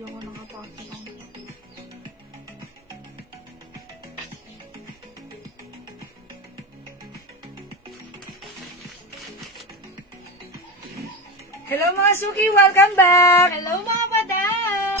Yung nakapasok. Hello mga suki! Welcome back! Hello mga madam!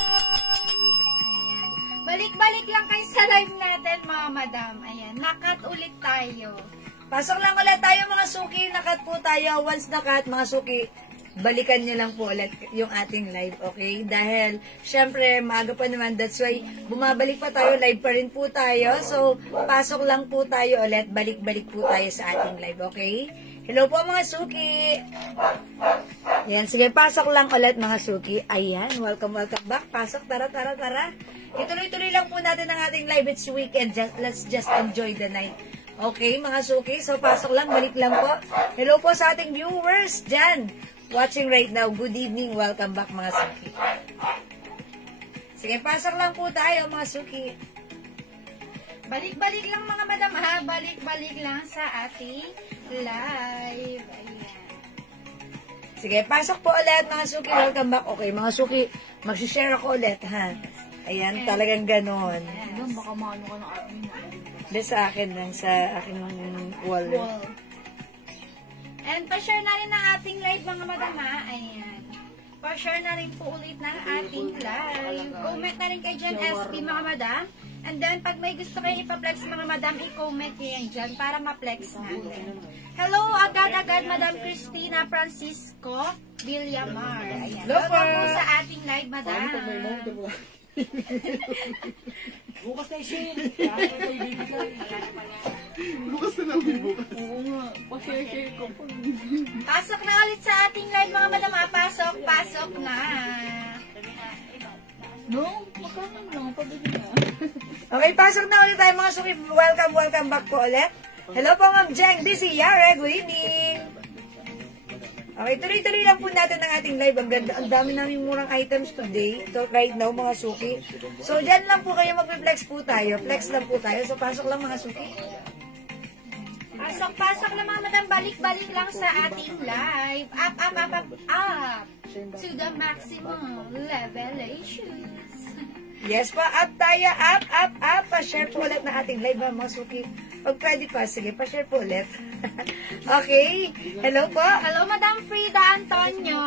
Ayan. Balik-balik lang kayo sa live natin mga madam. Ayan. Nakat ulit tayo. Pasok lang ulit tayo mga suki. Nakat po tayo. Once nakat mga suki, balikan nyo lang po ulit yung ating live, okay? Dahil, syempre, maaga pa naman. That's why, bumabalik pa tayo. Live pa rin po tayo. So, pasok lang po tayo ulit. Balik-balik po tayo sa ating live, okay? Hello po mga suki! Yan, sige, pasok lang ulit mga suki. Ayan, welcome back. Pasok, tara. Ituloy-tuloy lang po natin ang ating live. It's weekend. Let's just enjoy the night. Okay, mga suki. So, pasok lang, balik lang po. Hello po sa ating viewers dyan. Watching right now. Good evening. Welcome back, mga suki. Sige, pasok lang po tayo, mga suki. Balik-balik lang mga madam ha. Balik-balik lang sa ating live. Ayan. Sige, pasok po ulit, mga suki. Welcome back. Okay, mga suki, mag-share ako ulit, ha? Ayan, talagang ganon. Yes. Baka maano ka ng admin. Hindi sa akin lang, sa aking wall. And pa-share na rin ang ating live mga madam ha. Ayan. Pa-share na rin po ulit ng ating live. Comment na rin kay Jen SP mga madam. And then, pag may gusto kayong ipaplex mga madam, i-comment nyo yan dyan para ma-flex natin. Hello, agad-agad Madam Cristina Francisco Villamar. Ayan. Welcome po sa ating live, madam. Bukas na i-share. Bukas na lang bukas. Oo nga. Pa-share ko po. Pasok na ulit sa ating live mga madam. Pasok na. No? Makanan lang. Pabili na. Okay, pasok na ulit tayo mga suki. Welcome back po ulit. Hello po, Ma'am Jeng. This is Yara. Good evening. Okay, tuloy-tuloy lang po natin ang ating live. Ang ganda, ang dami namin murang items today. Ito, right now, mga suki. So, dyan lang po kayo mag-flex po tayo. Flex lang po tayo. So, pasok lang mga suki. Pasok lang mga madam. Balik-balik lang sa ating live. Up. To the maximum levelations. Yes po, up tayo. Up. Pa-share po ulit na ating live, mga suki. Pag pwede pa, sige, pa-share po ulit. Okay. Hello po. Hello, Madam Frida Antonio.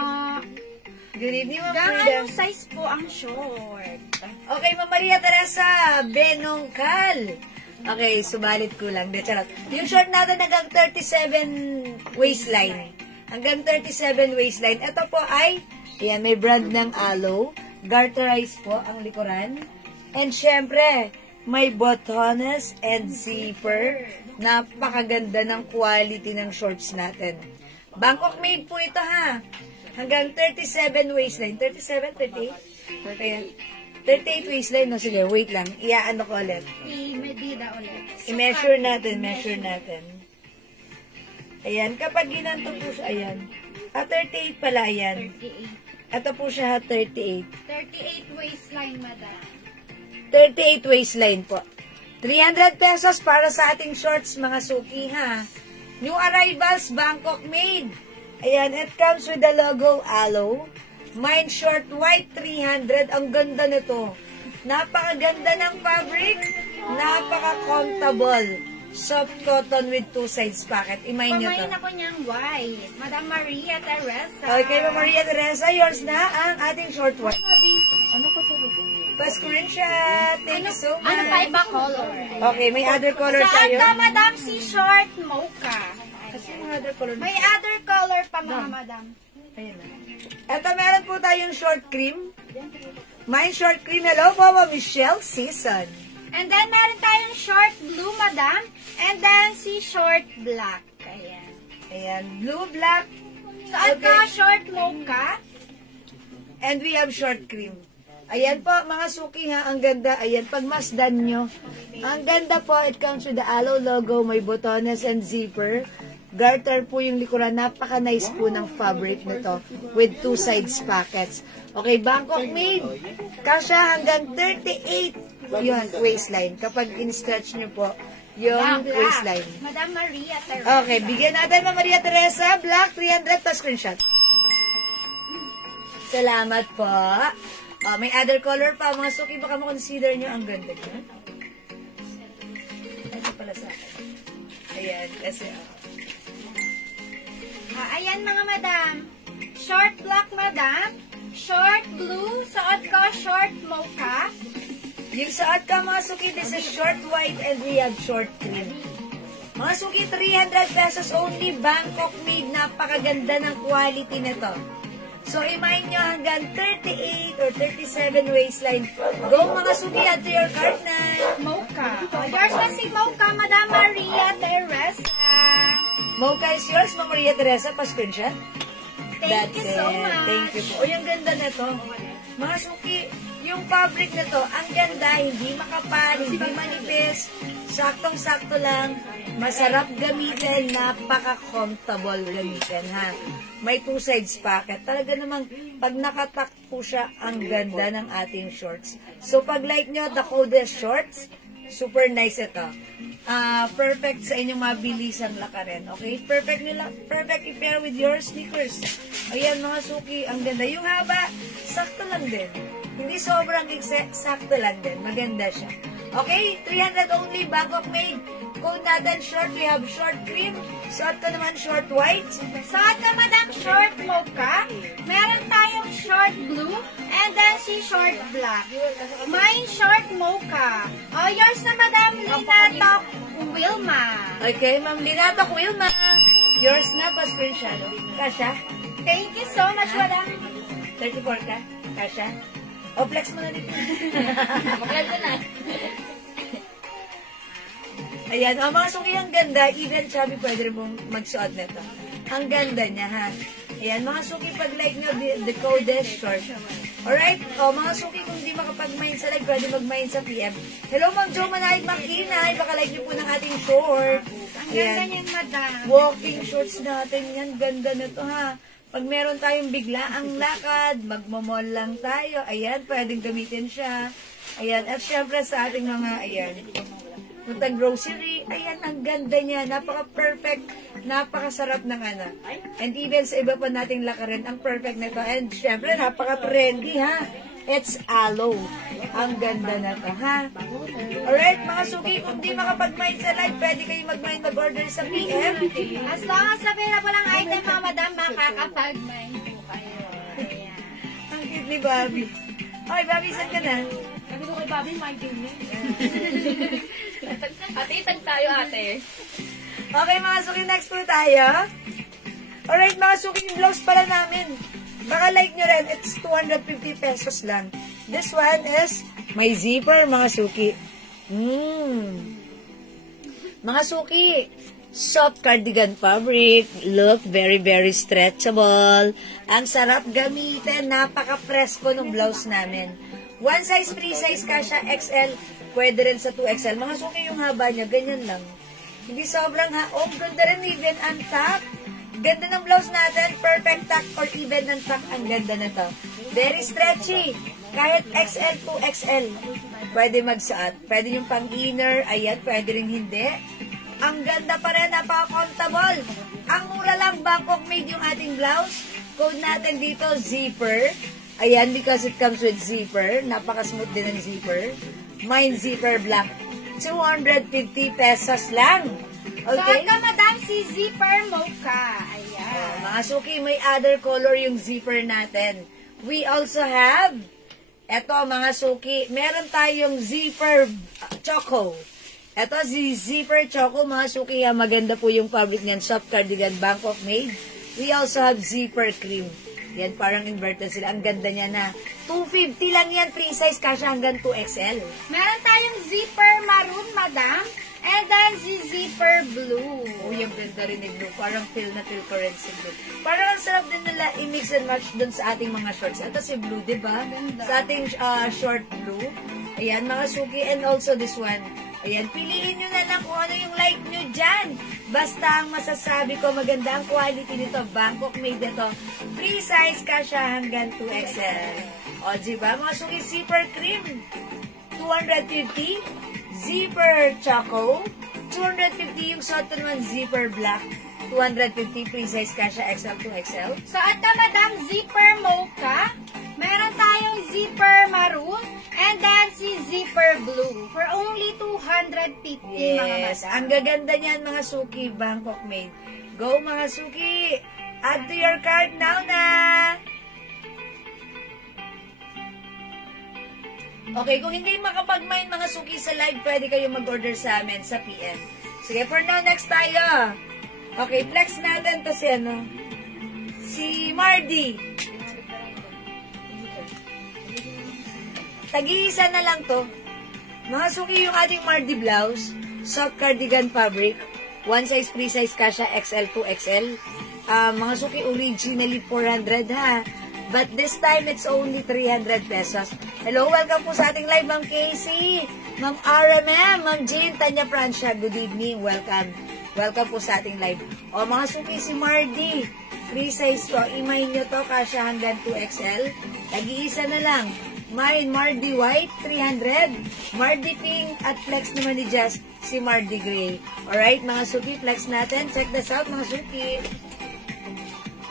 Good evening, Ma'am Gang Frida. anong size po ang short? Okay, Ma'am Maria Teresa Benongkal. Okay, subalit ko lang. Charot. Yung short natin hanggang 37 waistline. Hanggang 37 waistline. Ito po ay, yan, may brand ng Aloe. Garterized po ang likuran. And syempre, may botones and zipper. Napakaganda ng quality ng shorts natin. Bangkok made po ito ha. Hanggang 37 waistline. 37, 38? Ayan. 38 waistline. No, sige, wait lang. Iaano ko ulit. I-medida ulit. I-measure natin. Ayan, kapag ginanto po siya, ayan. 38 pala, ayan. 38. Ito po siya, 38. 38 waistline, madam. 38 waistline po. 300 pesos para sa ating shorts, mga suki, ha. New arrivals, Bangkok made. Ayan, it comes with the logo Aloe. Mine short white, 300. Ang ganda nito. Napakaganda ng fabric. Napaka-comfortable. Soft cotton with 2 sides pocket. Imay nyo to. Pamain ako niyang white. Madam Maria Teresa. Okay, Ma'am Maria Teresa, yours na ang ating short white. Ano pa sa lubong? Pa-screenshot. Thank you so much. Ano pa iba color? Okay, may other color Saan tayo. ka, madam? Si short mocha. Kasi may other color. May other color pa, mga madam. Ayan na. Ito, meron po tayong short cream. Mine short cream. Hello po, Michelle Season. And then, meron tayong short blue, madam. And then, si short black. Ayan. Ayan, blue, black. Saan ka? Short mocha. And we have short cream. Ayan po, mga suki ha, ang ganda. Ayan, pagmasdan nyo. Ang ganda po, it comes with the Aloe logo, may botones and zipper. Garter po yung likuran. Napaka-nice po ng fabric nito with 2 sides pockets. Okay, Bangkok made. Kasya hanggang 38 yun, waistline. Kapag in-stretch nyo po yung waistline. Madam Maria Teresa. Okay, bigyan natin Ma'am Maria Teresa. Black, 300 pa screenshot. Salamat po. May other color pa. Mga suki, baka makonsider nyo. Ang ganda niya. Ito pala sa akin. Ayan, kasi Ayan mga madam. Short black madam. Short blue. Suot ko short mocha. yung suot ka mga suki, this is short white and we have short cream. Mga suki, 300 pesos only. Bangkok made. Napakaganda ng quality nito. So, imahin nyo hanggang 38 or 37 waistline. Go mga suki, add to your cart na. Mocha. Yours na si Mocha, Madam Maria Teresa. Mocha is yours, Ma'am Maria Teresa. Pa-screenshot. Thank you so much. Thank you po. O, yung ganda nito. Mga suki, yung fabric nito, ang ganda, hindi makapal, hindi manipis, saktong-sakto lang, masarap gamitin, napaka-comfortable gamitin, ha. May two sides pocket. Talaga namang, pag nakatak po siya, ang ganda ng ating shorts. So, pag like nyo, the coldest shorts, super nice ito. Perfect sa inyong mabilisang lakarin. Okay? Perfect i-pair with your sneakers. Ayan, mga suki, ang ganda. Yung haba, sakto lang din. Hindi sobrang sakto lang din. Maganda siya. Okay? 300 only, Bangkok made. Code natin short, we have short cream. Suot ka naman short white. Suot ka madam short mocha. Meron tayong short blue. And then si short black. Mine short mocha. Yours na madam Linatok Wilma. Okay, Ma'am Linatok Wilma. Yours na, pa-screenshot. Kasha? Thank you so much madam. 34 ka? Kasha? O, flex mo na dito. Flex mo na. Ayan, mga suki, ang ganda. Even chubby, pwede rin mong magsuot nito. Ang ganda niya, ha? Ayan, mga suki, pag like nyo, the code is short. Alright? Mga suki, kung di makapag-mind sa live, pwede mag-mind sa PM. Hello, Ma'am Jo Manahid Makinay. Baka like nyo po ng ating short. Ang ganda niyan, madam. Walking shorts natin yan. Ganda nito, ha? Pag meron tayong bigla ang lakad, magmamall lang tayo. Ayan, pwedeng gamitin siya. Ayan, at syempre sa ating mga, ayan, puntang grocery, ayan, ang ganda niya, napaka-perfect, napakasarap ng and even sa iba pa nating lakarin, ang perfect nito, and syempre, napaka-trendy, ha? It's aloe. Ang ganda na to, ha? Alright, mga suki, kung di makapag-mind sa live, pwede kayo mag-mind mag-order sa PM. As long as available ang item, mga madam, makakapag-mind po kayo. Ayan. Ang cute ni Bobby. Okay, Bobby, saan ka na? Sabi ko kay Bobby, mind din niya. Ate, tag tayo, ate. Okay, mga suki, next po tayo. Alright, mga suki, yung blouse pala namin. Baka like nyo rin, it's 250 pesos lang. This one is may zipper, mga suki. Mga suki, soft cardigan fabric. Look, very, very stretchable. Ang sarap gamitin. Napaka-presko ng blouse namin. One size, free size, kasha XL. Pwede rin sa 2XL. Mga suki, yung haba niya, ganyan lang. Hindi sobrang ganda rin, even ang top. Ganda ng blouse natin. Perfect tuck or even ng tuck. Ang ganda na to. Very stretchy. Kahit XL to XL. Pwede magsuot. Pwede yung pang-inner. Ayan, pwede rin hindi. Ang ganda pa rin. Napaka-comfortable. Ang mura lang, Bangkok made yung ating blouse. Code natin dito, zipper. Ayan, because it comes with zipper. Napaka-smooth din ng zipper. Mine zipper black. 250 pesos lang. Okay? So, ito, madam, si Zipper Mocha. Ayan. Mga suki, may other color yung zipper natin. We also have, eto mga suki, meron tayong zipper choco. Eto si zipper choco, mga suki, maganda po yung fabric niyan, soft cardigan, Bangkok made. We also have zipper cream. Yan, parang inverted sila. Ang ganda niya na. 250 lang yan, free size, kasya hanggang 2XL. Meron tayong zipper maroon, madam. And then, si zipper blue. Oh, yung ganda rin ni blue. Parang feel na feel ko rin si blue. Parang ang sarap din nila i-mix and match dun sa ating mga shorts. Ito si blue, diba? Sa ating short blue. Ayan, mga suki. And also this one. Ayan, piliin nyo na lang kung ano yung like nyo dyan. Basta ang masasabi ko, maganda ang quality nito. Bangkok made ito. Free size ka siya hanggang 2XL. O, diba? Mga suki, zipper cream. 250. Zipper choco. 250 yung suot naman zipper black. 250 free size kasha XL to XL. So, ito, madam, zipper mocha. Meron tayong zipper maroon and then si zipper blue for only 250 mga Yes, madam. ang gaganda niyan mga suki, Bangkok made. Go mga suki! Add to your cart now na! Okay, kung hindi makapag-mine mga suki sa live, pwede kayo mag-order sa amin sa PM. Sige, for now, next tayo. Okay, flex natin to si ano? Si Mardy. Tag-iisa na lang to. Mga suki, yung ating Mardy blouse, soft cardigan fabric, one size, free size kasha, XL to XL. Mga suki, originally 400 ha. But this time, it's only 300 pesos. Hello, welcome po sa ating live, Ma'am Casey, Ma'am RMM, Ma'am Jean, Tanya Francia, good evening, welcome. Welcome po sa ating live. O, mga suki, si Mardy, free size to, imay nyo to, kasha hanggang 2XL. Tag-iisa na lang. Mine, Mardy White, 300. Mardy Pink, at flex naman ni Just, si Mardy Gray. Alright, mga suki, flex natin. Check this out, mga suki.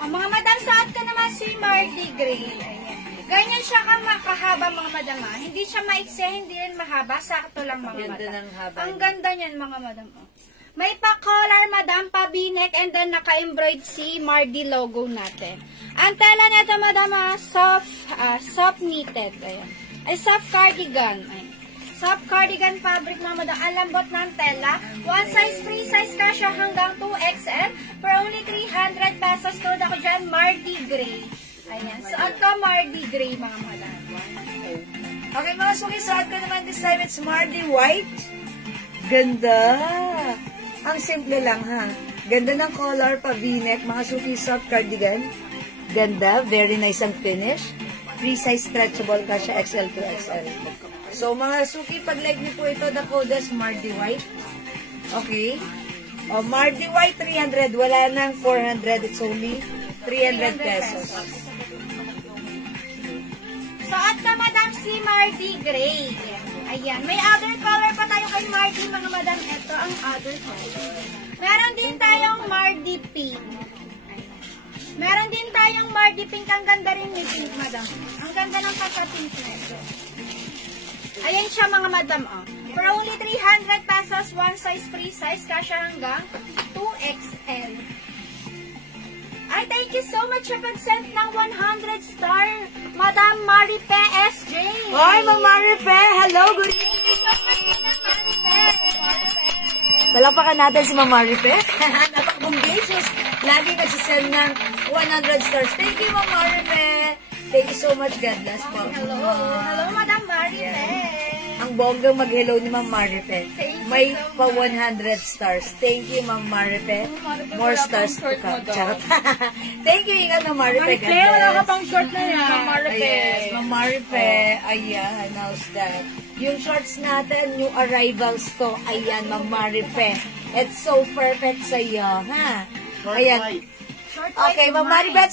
Mga madam, saat ka naman si Mardy Gray. Ayan. Ganyan siya kahaba mga madam. Hindi siya maikse, hindi rin mahaba. Sakto lang mga Ganda madam. ng haba Ang niya. ganda niyan mga madam. May pa-collar madam, pa-v-neck, and then naka-embroid si Mardy logo natin. Ang tela nito madam, soft knitted. Ayan. Ay, soft cardigan. Ayan. Soft cardigan fabric na madam. Ang lambot ng tela. One size, free size kasha hanggang 2XL. For only 300 pesos. Told ako dyan, Mardy Gray. Ayan. Suot ko Mardy Gray mga madam. Okay, mga suki, suot ko naman this time, it's Mardy White. Ganda. Ang simple lang, ha? Ganda ng color, pa v-neck, mga suki, soft cardigan. Ganda, very nice ang finish. Free size stretchable ka siya, XL to XL. So, mga suki, pag-like niyo po ito, the code is Mardy White. Okay? O, Mardy White, 300. Wala nang 400. It's only 300 pesos. Suot ka madam si Mardy Gray. Ayan. May other color pa tayo kay Mardy mga madam. Ito ang other color. Meron din tayong Mardy Pink. Meron din tayong Mardy Pink. Ang ganda rin ni Pink madam. Ang ganda ng pagka-pink nito. Ayan siya mga madam. Oh. For only 300 pesos, one size, free size, kasha hanggang 2XL. Ay, thank you so much sa pag-send ng 100 star, Madam Maripe SJ. Hi, Ma'am Maripe! Hello, good evening! Palakpakan natin si Ma'am Maripe. Napaka-bombacious. Lagi nagsisend ng 100 stars. Thank you, Ma'am Maripe. Thank you so much. God bless po. Hello. Hello, Madam Maripe. Ang bonggang mag-hello ni Ma'am Maripe. May pa 100 stars. Thank you, Ma'am Maripe. More stars to come. Charot. Thank you, Inga, Ma'am Maripe. God bless. Wala ka pang short na yan. Ma'am Maripe. Yes, Ma'am Maripe. Ayan, how's that? Yung shorts natin, new arrivals to. Ayan, Ma'am Maripe. It's so perfect sa iyo, ha? Ayan. Okay, Ma'am Maribet.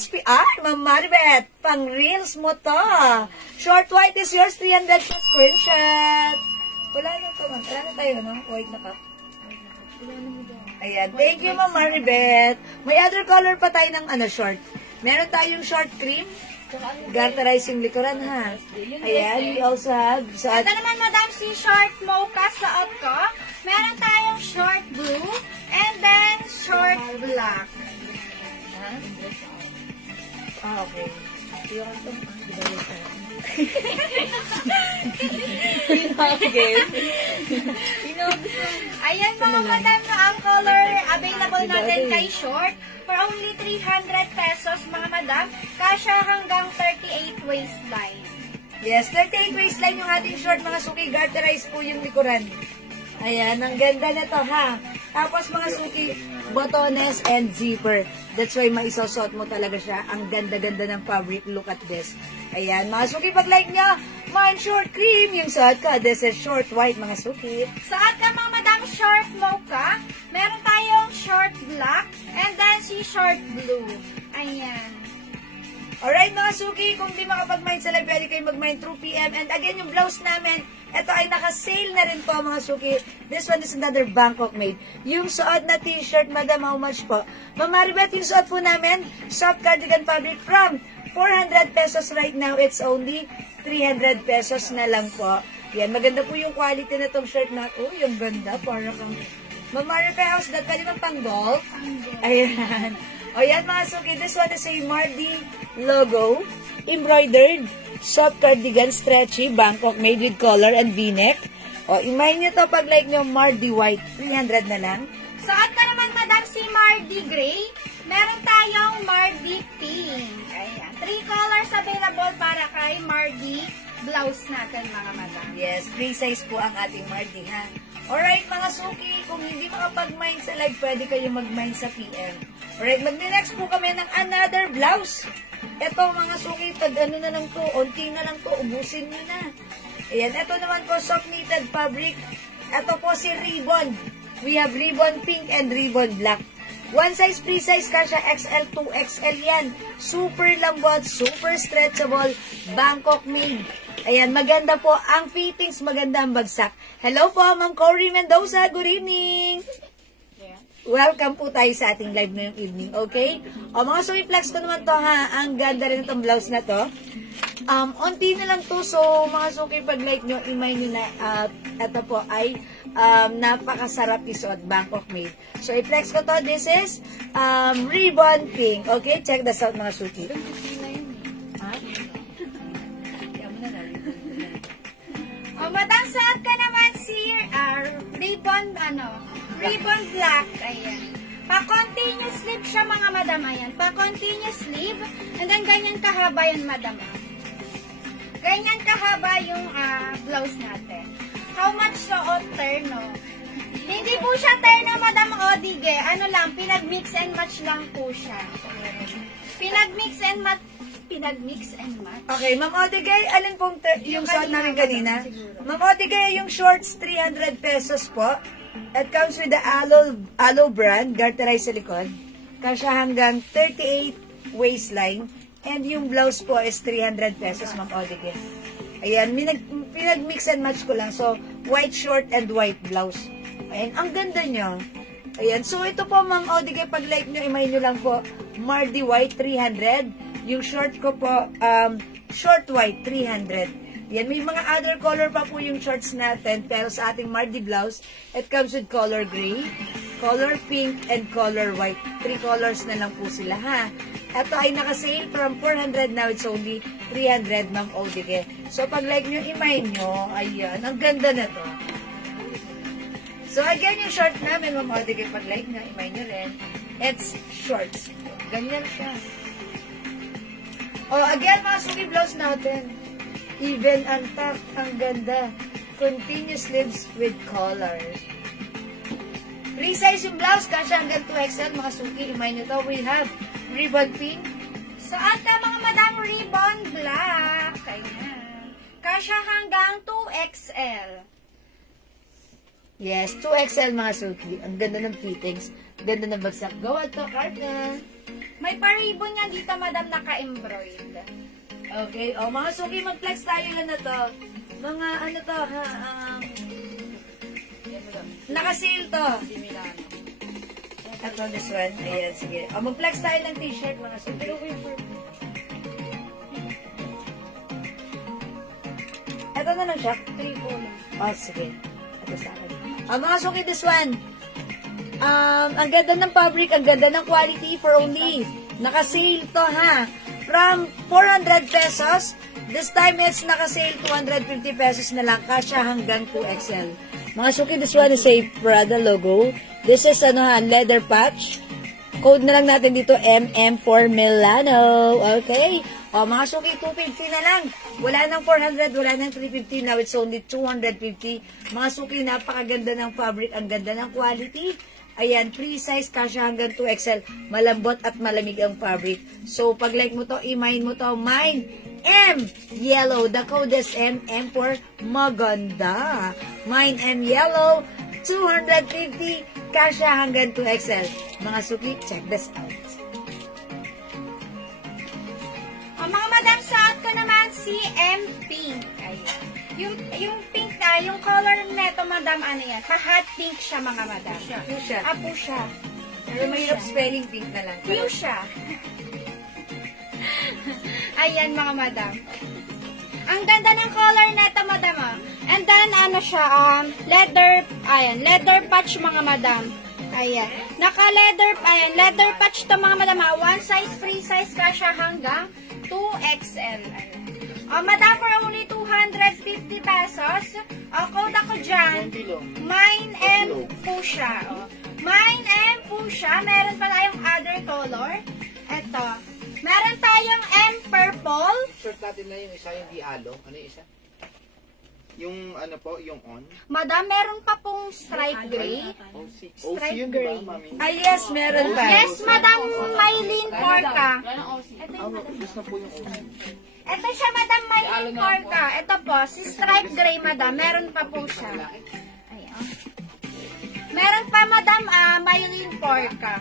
Ma'am Maribet. Pang reels mo to. Short white is yours. 300 plus screenshot. Wala na to. Wala na tayo, no? White na ka. Ayan. Thank you, Ma'am Maribet. May other color pa tayo ng short. Meron tayong short cream. Garterize yung likuran, ha? Ayan. We also have... Ito naman, Madam, si short mocha sa ko. Meron tayong short blue and then short black. Okay. Okay. Ayan mga madam na ang color available natin kay short for only 300 pesos mga madam. Kasya hanggang 38 waistline. Yes, 38 waistline yung ating short, mga suki. Garterize po yung likuran. Ayan, ang ganda na to, ha? Tapos, mga suki, botones and zipper. That's why maisosot mo talaga siya. Ang ganda-ganda ng fabric. Look at this. Ayan, mga suki, pag-like nyo, mine short cream. Yung suot ko, this is short white, mga suki. Saat ka mga madam short mocha, meron tayong short black and then si short blue. Ayan. Alright, mga suki, kung di makapag-mind sa live, pwede kayo mag-mind through PM. And again, yung blouse namin, ito ay naka-sale na rin po, mga suki. This one is another Bangkok made. Yung suot na t-shirt, madam, how much po? Ma'am Maribet, yung suot po namin, soft cardigan fabric from 400 pesos right now, it's only 300 pesos na lang po. Yan, maganda po yung quality na tong shirt na. Oh, yung ganda. Para kang Mamarica House, that pwede bang pang golf? Ayan. O yan mga suki, this one is a Mardi logo, embroidered, soft cardigan, stretchy, Bangkok, made with collar and v-neck. O, imahin nyo to pag like nyo, Mardi white, 300 na lang. Suot ka naman, madam, si Mardi gray. Meron tayong Mardi pink. Ayan. 3 colors available para kay Mardi blouse natin, mga madam. Yes, free size po ang ating Mardi, ha? Alright, mga suki, kung hindi makapag-mine sa live, pwede kayo mag-mine sa PM. Alright, mag-next po kami ng another blouse. Ito, mga suki, tag ano na lang to, onti na lang to, ubusin nyo na. Ayan, ito naman po, soft knitted fabric. Ito po si ribbon. We have ribbon pink and ribbon black. One size, free size, kasha XL, 2XL yan. Super lambot, super stretchable, Bangkok made. Ayan, maganda po ang fittings, maganda ang bagsak. Hello po, Ma'am Cory Mendoza. Good evening. Welcome po tayo sa ating live ngayong evening, okay? O, mga suki-flex ko naman to, ha? Ang ganda rin itong blouse na to. Onti na lang to, so mga suki, pag like nyo, imay nyo na, ito po ay napakasarap isuot, Bangkok made. So, i-flex ko to, this is ribbon pink. Okay, check this out, mga suki. Ha? O, madam, suot ka naman si ribbon, ribbon black. Ayan. Pa-continuous sleeve siya, mga madam. Ayan. Pa-continuous sleeve. And then, ganyan kahaba yan, madam. Ganyan kahaba yung blouse natin. How much suot terno? Hindi po siya terno, madam Odige. Ano lang, pinag-mix and match lang po siya. Pinag-mix and match. Okay, Ma'am Odigay, alin pong yung suot namin kanina? Ma'am Odigay, yung shorts, 300 pesos po. It comes with the Aloe brand, garterized sa likod. Kasya hanggang 38 waistline. And yung blouse po is 300 pesos, Ma'am Odige. Ayan, pinag-mix and match ko lang. So, white short and white blouse. Ayan, ang ganda nyo. Ayan, so ito po, Ma'am Odige, pag like nyo, imay nyo lang po, Mardi white, 300. Yung short ko po, short white, 300. Yan, may mga other color pa po yung shorts natin, pero sa ating Mardi blouse, it comes with color gray, color pink, and color white. 3 colors na lang po sila, ha? Ito ay nakasale from 400, now it's only 300, Ma'am Odige. So, pag like nyo, imay nyo, ayan, ang ganda na to. So, again, yung short namin, Ma'am Odige, pag like nyo, imay nyo rin, it's shorts. Ganyan siya. Oh, again, mga suki blouse natin. Even ang top, ang ganda. Continuous sleeves with collar. Free size yung blouse, kasya hanggang 2XL, mga suki. Imay nyo to, we have ribbon pink. So, ata mga madam, ribbon black. Ayan. Kasya hanggang 2XL. Yes, 2XL mga suki. Ang ganda ng fittings. Ganda ng bagsak. Go at to, Carta. May pa-ribbon nga dito, madam, naka-embroid. Okay. O, mga suki, mag-flex tayo lang na to. Mga, ano to, ha, naka-sale to. Ito, this one. Ayan, sige. O, mag-flex tayo ng t-shirt, mga suki. Ito na lang siya. 3 po. O, sige. Ito sa akin. O, mga suki, this one. Ang ganda ng fabric, ang ganda ng quality for only. Naka-sale to, ha. From 400 pesos, this time it's naka-sale 250 pesos na lang. Kasya hanggang 2XL. Mga suki, this one is a Prada logo. This is leather patch. Code na lang natin dito, MM for Milano. Okay. O, mga suki, 250 na lang. Wala nang 400, wala nang 350. Now it's only 250. Mga suki, napakaganda ng fabric. Ang ganda ng quality. Ayan, free size, kasya hanggang 2XL. Malambot at malamig ang fabric. So, pag like mo to, i-mine mo to. Mine, M, yellow. The code is M for maganda. Mine, M, yellow. 250, kasya hanggang 2XL. Mga suki, check this out. O, mga madam, suot ko naman si M pink. Ayan. Yung pink na, yung color neto, madam, ano yan? Pa-hot pink siya, mga madam. Fuchsia. Fuchsia. Pero mahirap spelling pink na lang. Fuchsia. Ayan, mga madam. Ang ganda ng color nito, madam. Ah. And then, ano siya, leather patch, mga madam. Ayan. Leather patch to, mga madam. Ah. One size, free size ka siya hanggang 2XL. Ayan. Madam, for only 250 pesos. Code ako dyan. Mine M po siya. Mine M po siya. Meron pa tayong other color. Ito. Meron tayong M purple. Short natin na yung isa, yung di alo. Ano yung isa? Yung ano po, yung on. Madam, meron pa pong stripe gray. OC Stripe yun, gray. di ba, mami? Ay, yes, meron pa. Yes, Madam Mylene Porca. Ito yung Madam. Gusto po yung OC. Ito siya, Madam Mylene Porca. Ito po, si stripe gray, Madam. Meron pa po siya. Ayan. Meron pa, Madam Mylene Porca.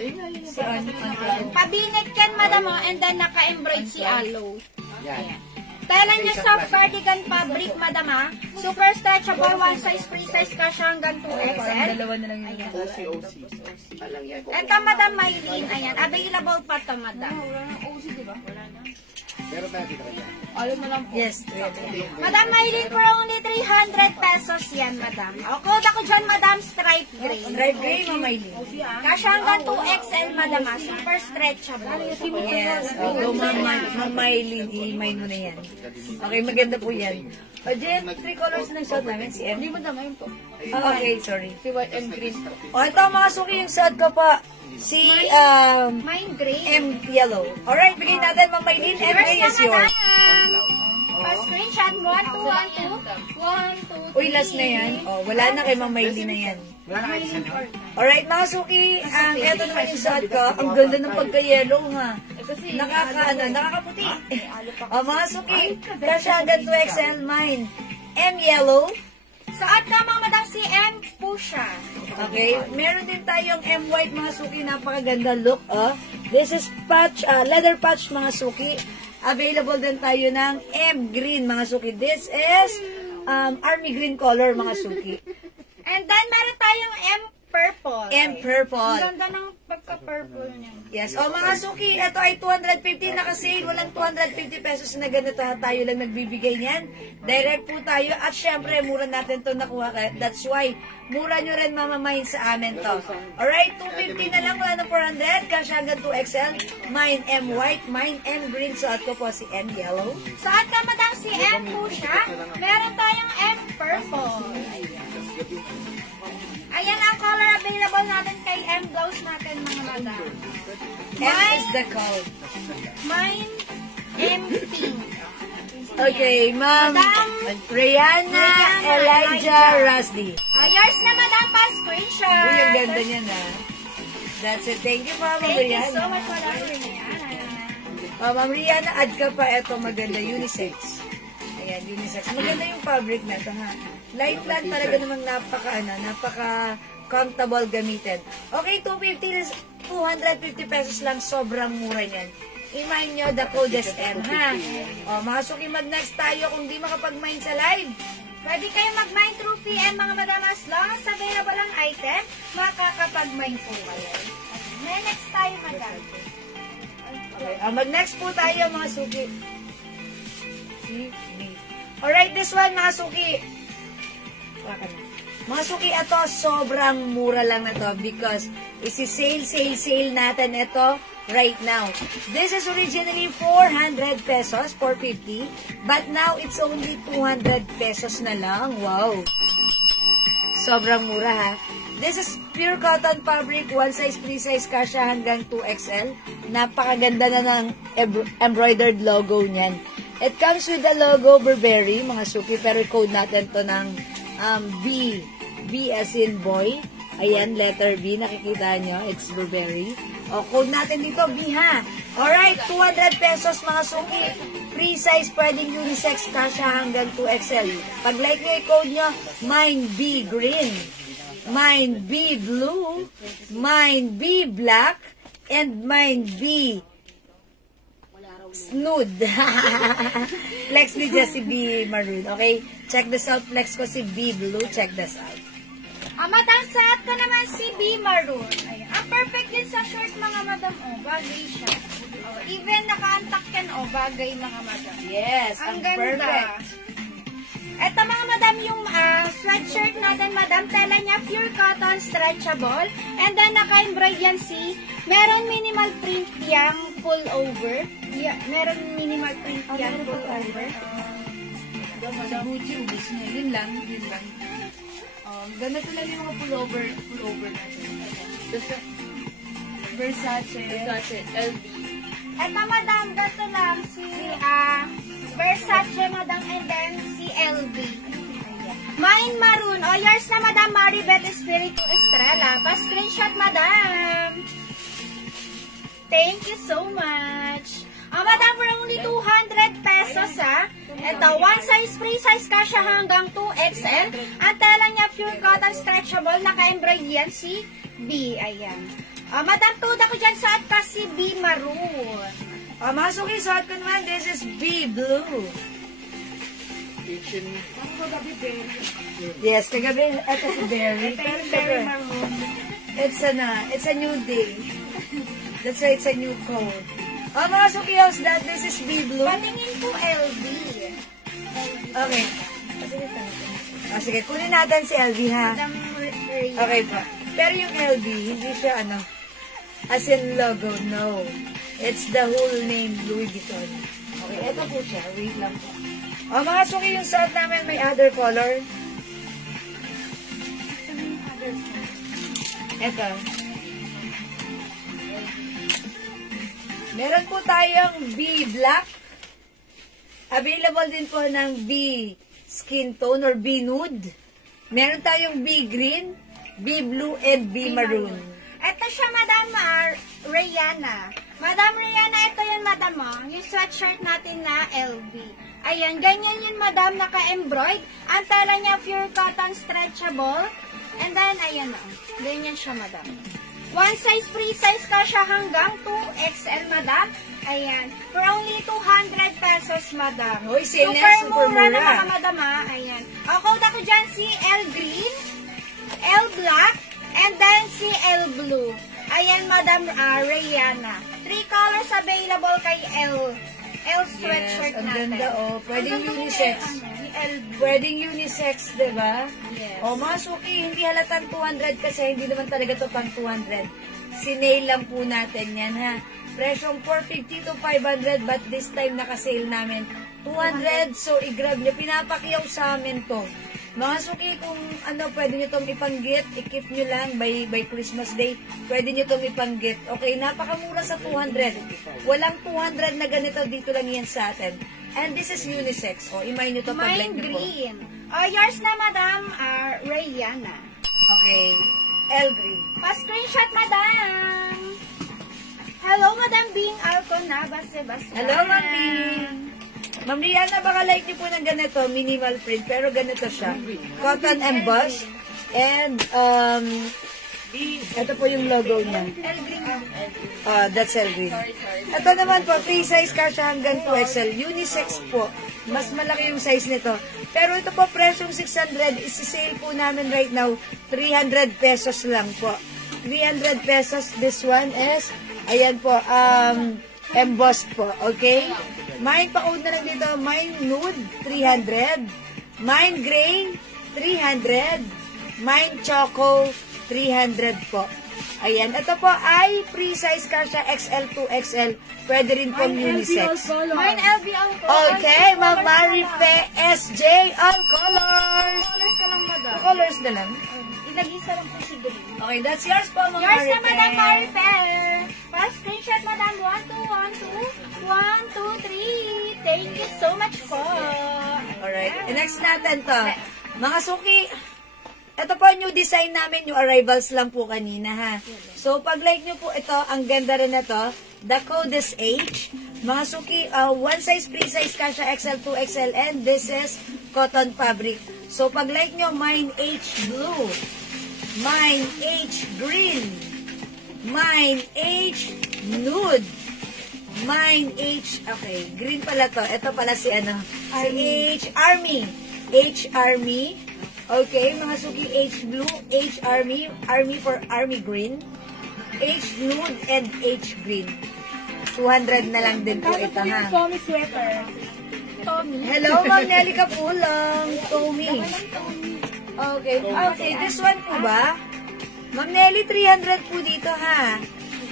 Si on. Pabinet yan, Madam, and then naka-embroid si aloe. Yan. Tela niya soft cardigan fabric, Madam, ha. Super stretchable, one size, free size ka siya hanggang 2XL. Dalawa na lang yun. OC. Alang yan. Ito, Madam Mylene, ayan. Available pa to, Madam. Pero tayo dito kaya. Yes, Madam Mylene, for only 300 pesos yan, Madam. O, code ako dyan, Madam, stripe gray. Stripe gray, Mamaylin. Kasya hanggang 2XL, Madam, ha. Super stretchable. Yes. O, Mamaylin, i-mine mo na yan. Okay, maganda po yan. O, Jen, 3 colors ng suot namin, si M. Hindi, Madam, ayun po. Okay, sorry. Si white and green. O, ito mga suki yung suot ko pa. Si, Mine gray. M yellow. Alright, bigay natin, Mamaylin. M gray is yours. Pa-screenshot, 1, 2, 1, 2. 1, 2, 3. Uy, last na yan. O, wala na kay Mamaylin na yan. Wala na kayo isa nyo? Alright, mga suki, eto naman yung suot ko. Ang ganda ng pagka-yellow, ha. Nakakaputi. O, mga suki, kasya hanggang 2XL mine. M yellow. Saat ka, mga madam, si M po siya. Okay, meron din tayong M white, mga suki. Napakaganda look, oh. This is patch, leather patch, mga suki. Available din tayo ng M green, mga suki. This is army green color, mga suki. And then, meron tayong M purple. M purple. Ang ganda ng pagka-purple niya. Yes. O mga suki, ito ay 250 na kasi. Walang 250 pesos na ganito. Tayo lang nagbibigay niyan. Direct po tayo. At syempre, mura natin to nakuha. That's why, mura nyo rin mamamahin sa amin to. Alright, 250 na lang. Wala na 400. Kasya hanggang 2XL. Mine M white. Mine M green. Suot ko po si M yellow. Saat ka, madam, si M po siya. Meron tayong M purple. Ayan ang color available natin kay M Glows natin, mga madam. M is the code. Mine M pink. Okay, ma'am. Rihanna Elijah Rasdi. Yours na, madam, pa screenshot. Uy, ang ganda niya na. That's it. Thank you, Ma'am Thank you Rihanna. so much, madam Rihanna. Ma'am Rihanna, add ka pa. Ito, maganda. Unisex. Ayan, unisex. Maganda yung fabric na ito, ha. Light lang talaga namang napaka-comfortable gamitin. Okay, 250 pesos lang. Sobrang mura niyan. I-mine nyo the code is M, ha. O, mga suki, mag-next tayo kung di makapag-mine sa live. Pwede kayo mag-mine through PM, mga madam, as long as available ang item, makakapag-mine po kayo. May next tayo, madam. Okay, mag-next po tayo, mga suki. Alright, this one, mga suki. Mga suki, ito, sobrang mura lang na to because isi-sale natin ito right now. This is originally 400 pesos, 450, but now it's only 200 pesos na lang. Wow! Sobrang mura, ha? This is pure cotton fabric, one size, free size, kasya hanggang 2XL. Napakaganda na ng embroidered logo niyan. It comes with the logo Burberry, mga suki, pero code natin to ng B. B as in boy. Ayan, letter B. Nakikita nyo, it's Burberry. O, code natin dito, B, ha? Alright, 200 pesos, mga suki. Free size, pwedeng unisex, kasya hanggang 2XL. Pag like nyo, i-code nyo, mine B green, mine B blue, mine B black, and mine B snood. Flex ni Jessie B maroon. Okay? Check this out. Flex ko si B blue. Check this out. Madam, saat ko naman si B maroon. Ayan. Ang perfect din sa short mga madam, oh, bagay siya. Oh, even nakaantak yan, oh, bagay mga madam. Yes, Ang ang ganda. perfect. Ito mga madam, yung sweatshirt natin, madam, tela niya pure cotton, stretchable. And then, naka-embroid yan, see? Meron minimal print yang pull over. Yeah, meron minimal print yang pull over. Sa Gucci, ubis niya. Yun lang. Ganito lang yung mga pullover natin. Versace. LV. Ito madam, dito lang si Versace madam and then si LV. Mine maroon. O yours na madam, Maribeth Espiritu Estrella. Pa-screenshot madam. Thank you so much. Madam, for only 200 pesos ha. Ito, one size, free size kasha hanggang 2XL. Ang tela niya pure cotton stretchable. Naka-embroid yan si B. Ayan. Madam, tuda ko dyan sa at kasi B maroon. Mga suki, suot ko naman. This is B blue. Kitchen. Yes, kagabi, ito si Berry. Ito yung very maroon. It's a new day. That's why it's a new code. Mga suki, how's that? This is B blue. Patingin po LV. Okay. Sige, kunin natin si LV ha. Madam Rhea. Okay po. Pero yung LV, hindi siya as in logo, no. It's the whole name, Louis Vuitton. Okay, ito po siya. Wait lang po. Mga suki, yung suot namin may other color. Ito. Meron po tayong B black. Available din po ng B skin tone or B nude. Meron tayong B green, B blue, and B maroon. Ito siya, Madam Rihanna. Madam Rihanna, ito yun, Madam, yung sweatshirt natin na LV. Ayan, ganyan yun, Madam, naka-embroid. Ang tela niya, pure cotton stretchable. And then, ayan, ganyan siya, Madam. One size, free size ka siya hanggang 2XL, Madam. Ayan, for only 200 pesos, Madam. Hoy, sale na, super mura na, mura. mga Madam, Ayan. Code ako dyan si L green, L black, and then si L blue. Ayan, Madam Rihanna. 3 colors available kay L sweatshirt ang natin. ganda, Pwedeng Ang ganda unisex. ni L blue. Pwedeng unisex, diba? Yes. Mga suki, hindi halatang 200 kasi hindi naman talaga to pang 200. Sinail lang po natin yan, ha? Presyong 450 to 500, but this time naka-sale namin 200. So, i-grab nyo. Pinapakiyaw sa amin to. Mga suki, kung pwede nyo itong ipanggit, i-keep nyo lang by Christmas Day, pwede nyo itong ipanggit. Okay, napakamura sa 200. Walang 200 na ganito, dito lang yan sa atin. And this is unisex. Imay nyo ito pag-like Mine nyo po. green. Yours na, Madam Rihanna. Okay, L green. Pa-screenshot, Madam. Hello, Madam Bing Alconaba Sebastian. Hello, Ma'am Bing. Ma'am Rihanna, baka like niyo po ng ganito, minimal print, pero ganito siya. Cotton embossed. And, ito po yung logo niya. L green. That's L green. Ito naman po, free size ka siya hanggang 2XL. Unisex po. Mas malaki yung size nito. Pero ito po, presyong 600. Isi-sale po namin right now, 300 pesos lang po. 300 pesos. This one is, ayan po, embossed po. Okay? Mine pa-code na lang dito. Mine nude, 300. Mine gray, 300. Mine choco, 300 po. Ayan. Ito po ay free size ka siya, XL to XL. Pwede rin pong unisex. Mine LV all colors. Okay, Ma'am Marife SJ, all colors. Colors ka lang, Madam. Colors na lang. Ilagisa lang po si green. Okay, that's yours po, Ma'am Yours Marife. na, Madam Maribel. Pa-screenshot, Madam. 1, 2, 3. Thank you so much po. Alright, next natin to. Mga suki, ito po new design namin, new arrivals lang po kanina, ha. So, pag like nyo po ito, ang ganda rin na to. The code is H. Mga suki, one size, free size ka siya, XL to XL, and this is cotton fabric. So, pag like nyo, mine H blue, mine H green, mine H nude, mine H, okay, green pala to. Ito pala si si H Army. H Army. Okay, mga suki, H blue, H Army, Army for Army green. H nude and H green. 200 na lang din po ito, ha? Tommy sweater. Tommy. Hello, Ma'am Nelly Kapulang. Tommy. Okay. Okay, this one po ba? Ma'am Nelly, 300 po dito, ha?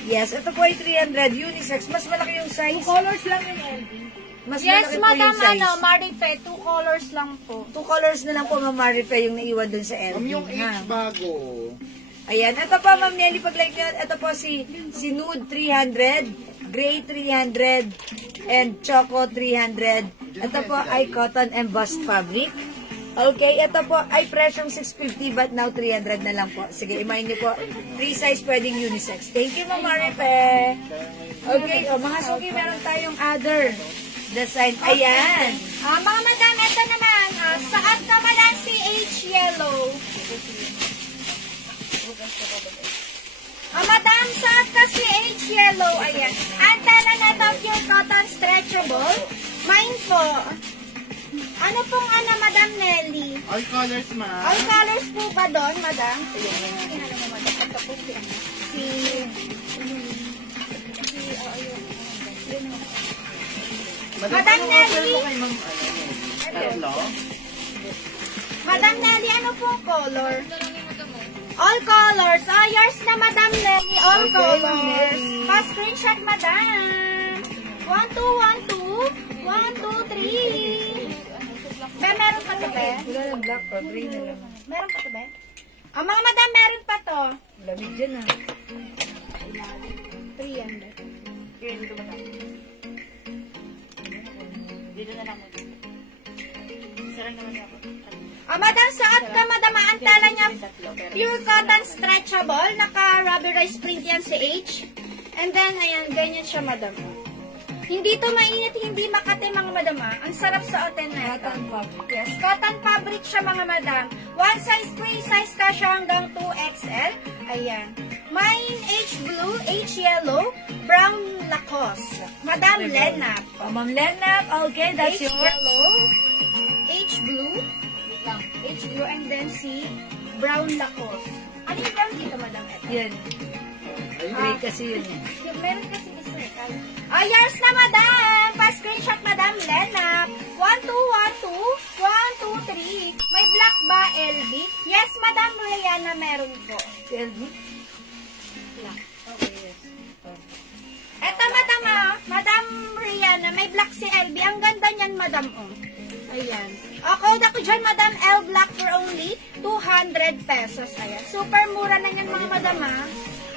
Yes, ito po ay 300. Unisex. Mas malaki yung size. Colors lang yung LB. Mas Yes, malaki po madam, yung size. Marife, 2 colors lang po. 2 colors na lang po, Ma'am Marife, yung naiwan dun sa LB. Ma'am, yung ha? H bago. Ayan, ito po, Ma'am Nelly, pag-like nyo, ito po si Nude 300, Gray 300, and Choco 300. Ito po ay cotton embossed fabric. Okay, ito po ay presyong 650 but now 300 na lang po. Sige, imayin niyo po. Free size pwedeng unisex. Thank you, Ma'am Marife. Okay, mga suki, meron tayong other design. Ayan. Mga madam, ito naman. Saat naman ang CH Yellow. Madam, saat ka CH Yellow. Ayan. Ang tala na ito, pure cotton stretchable. Mine po. Ano pong Madam Nelly? All colors, ma'am. All colors po ba doon, madam? Ano mo, madam? Ito po Madam Nelly? Hello? Madam Nelly, ano pong color? All colors. Yours na, Madam Nelly. All Okay, colors. Nelly. Pa-screenshot, madam. 1, 2, 1, 2. 1, 2, 3. Meron pa to, be? Wala ng black or green na lang. Meron pa to, be? Mga madam, meron pa to. Lamig dyan, ha? 300. Madam, saat ka, madam, ang tala niya, pure cotton stretchable, naka-rubberized print yan si H. And then, ayan, ganyan siya, madam. Hindi to mainit, hindi makate, mga madam, Ang sarap sa oten na ito. Cotton fabric. Yes, cotton fabric siya, mga madam. One size, free size ka siya hanggang 2XL. Ayan. Mine H blue, H yellow, brown Lacoste. Madam Lenap. Ma'am Lenap, okay, that's H yours. yellow, H blue, and then si brown Lacoste. Ano yung brown dito, madam? Yan. Gray kasi yun, eh. Meron kasi isa eh. Yours na, madam! Pa-screenshot, madam Lenap. 1, 2, 1, 2. 1, 2, 3. May black ba, LB? Yes, madam Rihanna, meron po. LB? Black. Okay, yes. Eto, madam, Madam Rihanna, may black si LB. Ang ganda niyan, madam, Ayan. Code ako dyan, Madam L Black for only 200 pesos. Ayan. Super mura na yan, mga madam,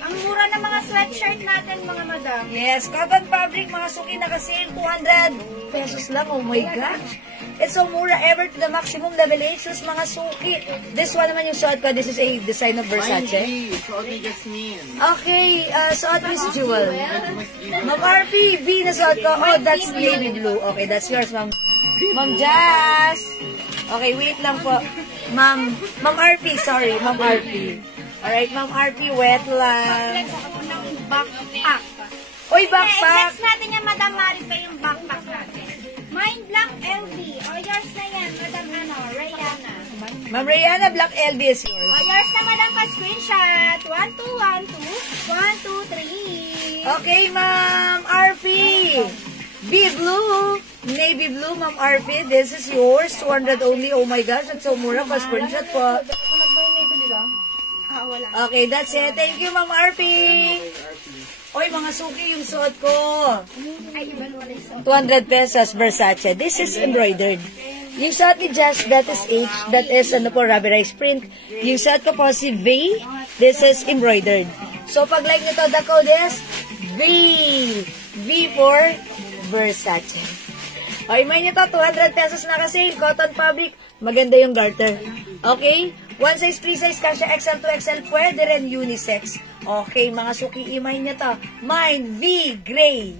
Ang mura ng mga sweatshirt natin, mga madam. Yes, cotton fabric, mga suki naka-sale, 200 pesos lang. Oh my gosh. It's so mura ever to the maximum level Asus, mga suki. This one naman yung suot ko. This is a design of Versace. Suot ni Jasmine. Okay, suot Miss Jewel. Ma'am RP, B na suot ko. Oh, that's navy blue. Okay, that's yours, Ma'am. Ma'am Jazz. Okay, wait lang po. Ma'am RP, sorry, Ma'am RP. Alright, Ma'am RP, wet lang. Flex ako ng backpack. Uy, backpack. Flex natin yan, Madam Marife, yung backpack natin. Mine Black LB. Yours na yan, Madam Rihanna. Ma'am Rihanna, Black LB is yours. Yours na, Madam, pa-screenshot. 1, 2, 1, 2. 1, 2, 3. Okay, Ma'am RP. B blue. Navy blue, Ma'am RP. This is yours. 200 only. Oh my gosh, it's so mura. Pa-screenshot po. Wala. Okay, that's it. Thank you, Ma'am RP. Oy, mga suki yung suot ko. Ay, iba pala yung 200 pesos, Versace. This is embroidered. Yung suot ni Jazz, that is H. That is, rubberized print. Yung suot ko po si V. This is embroidered. So, pag like nito, the code is V. V for Versace. Okay, may nito, 200 pesos na kasi. Cotton fabric. Maganda yung garter. Okay? One size, free size, kasya XL to XL. Pwede rin unisex. Okay, mga suki, imay niya to. Mine, V, gray.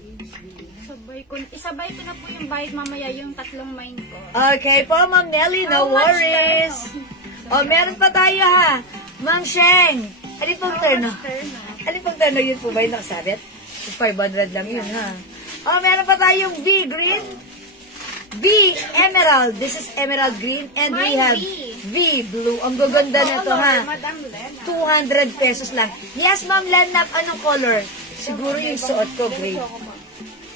Isabay ko na po yung bayad mamaya yung tatlong mine ko. Okay po, Ma'am Nelly, no worries. O, meron pa tayo ha. Ma'am Sheng, alin pong terno? Alin pong terno yun po ba yung nakasabit? 500 lang yun ha. O, meron pa tayong V, green. V Emerald. This is Emerald Green. And we My have V Blue. Ang gaganda na to, ha? Madam Lena. 200 pesos lang. Yes, Ma'am Lanap, anong color? Siguro yung suot ko, gray.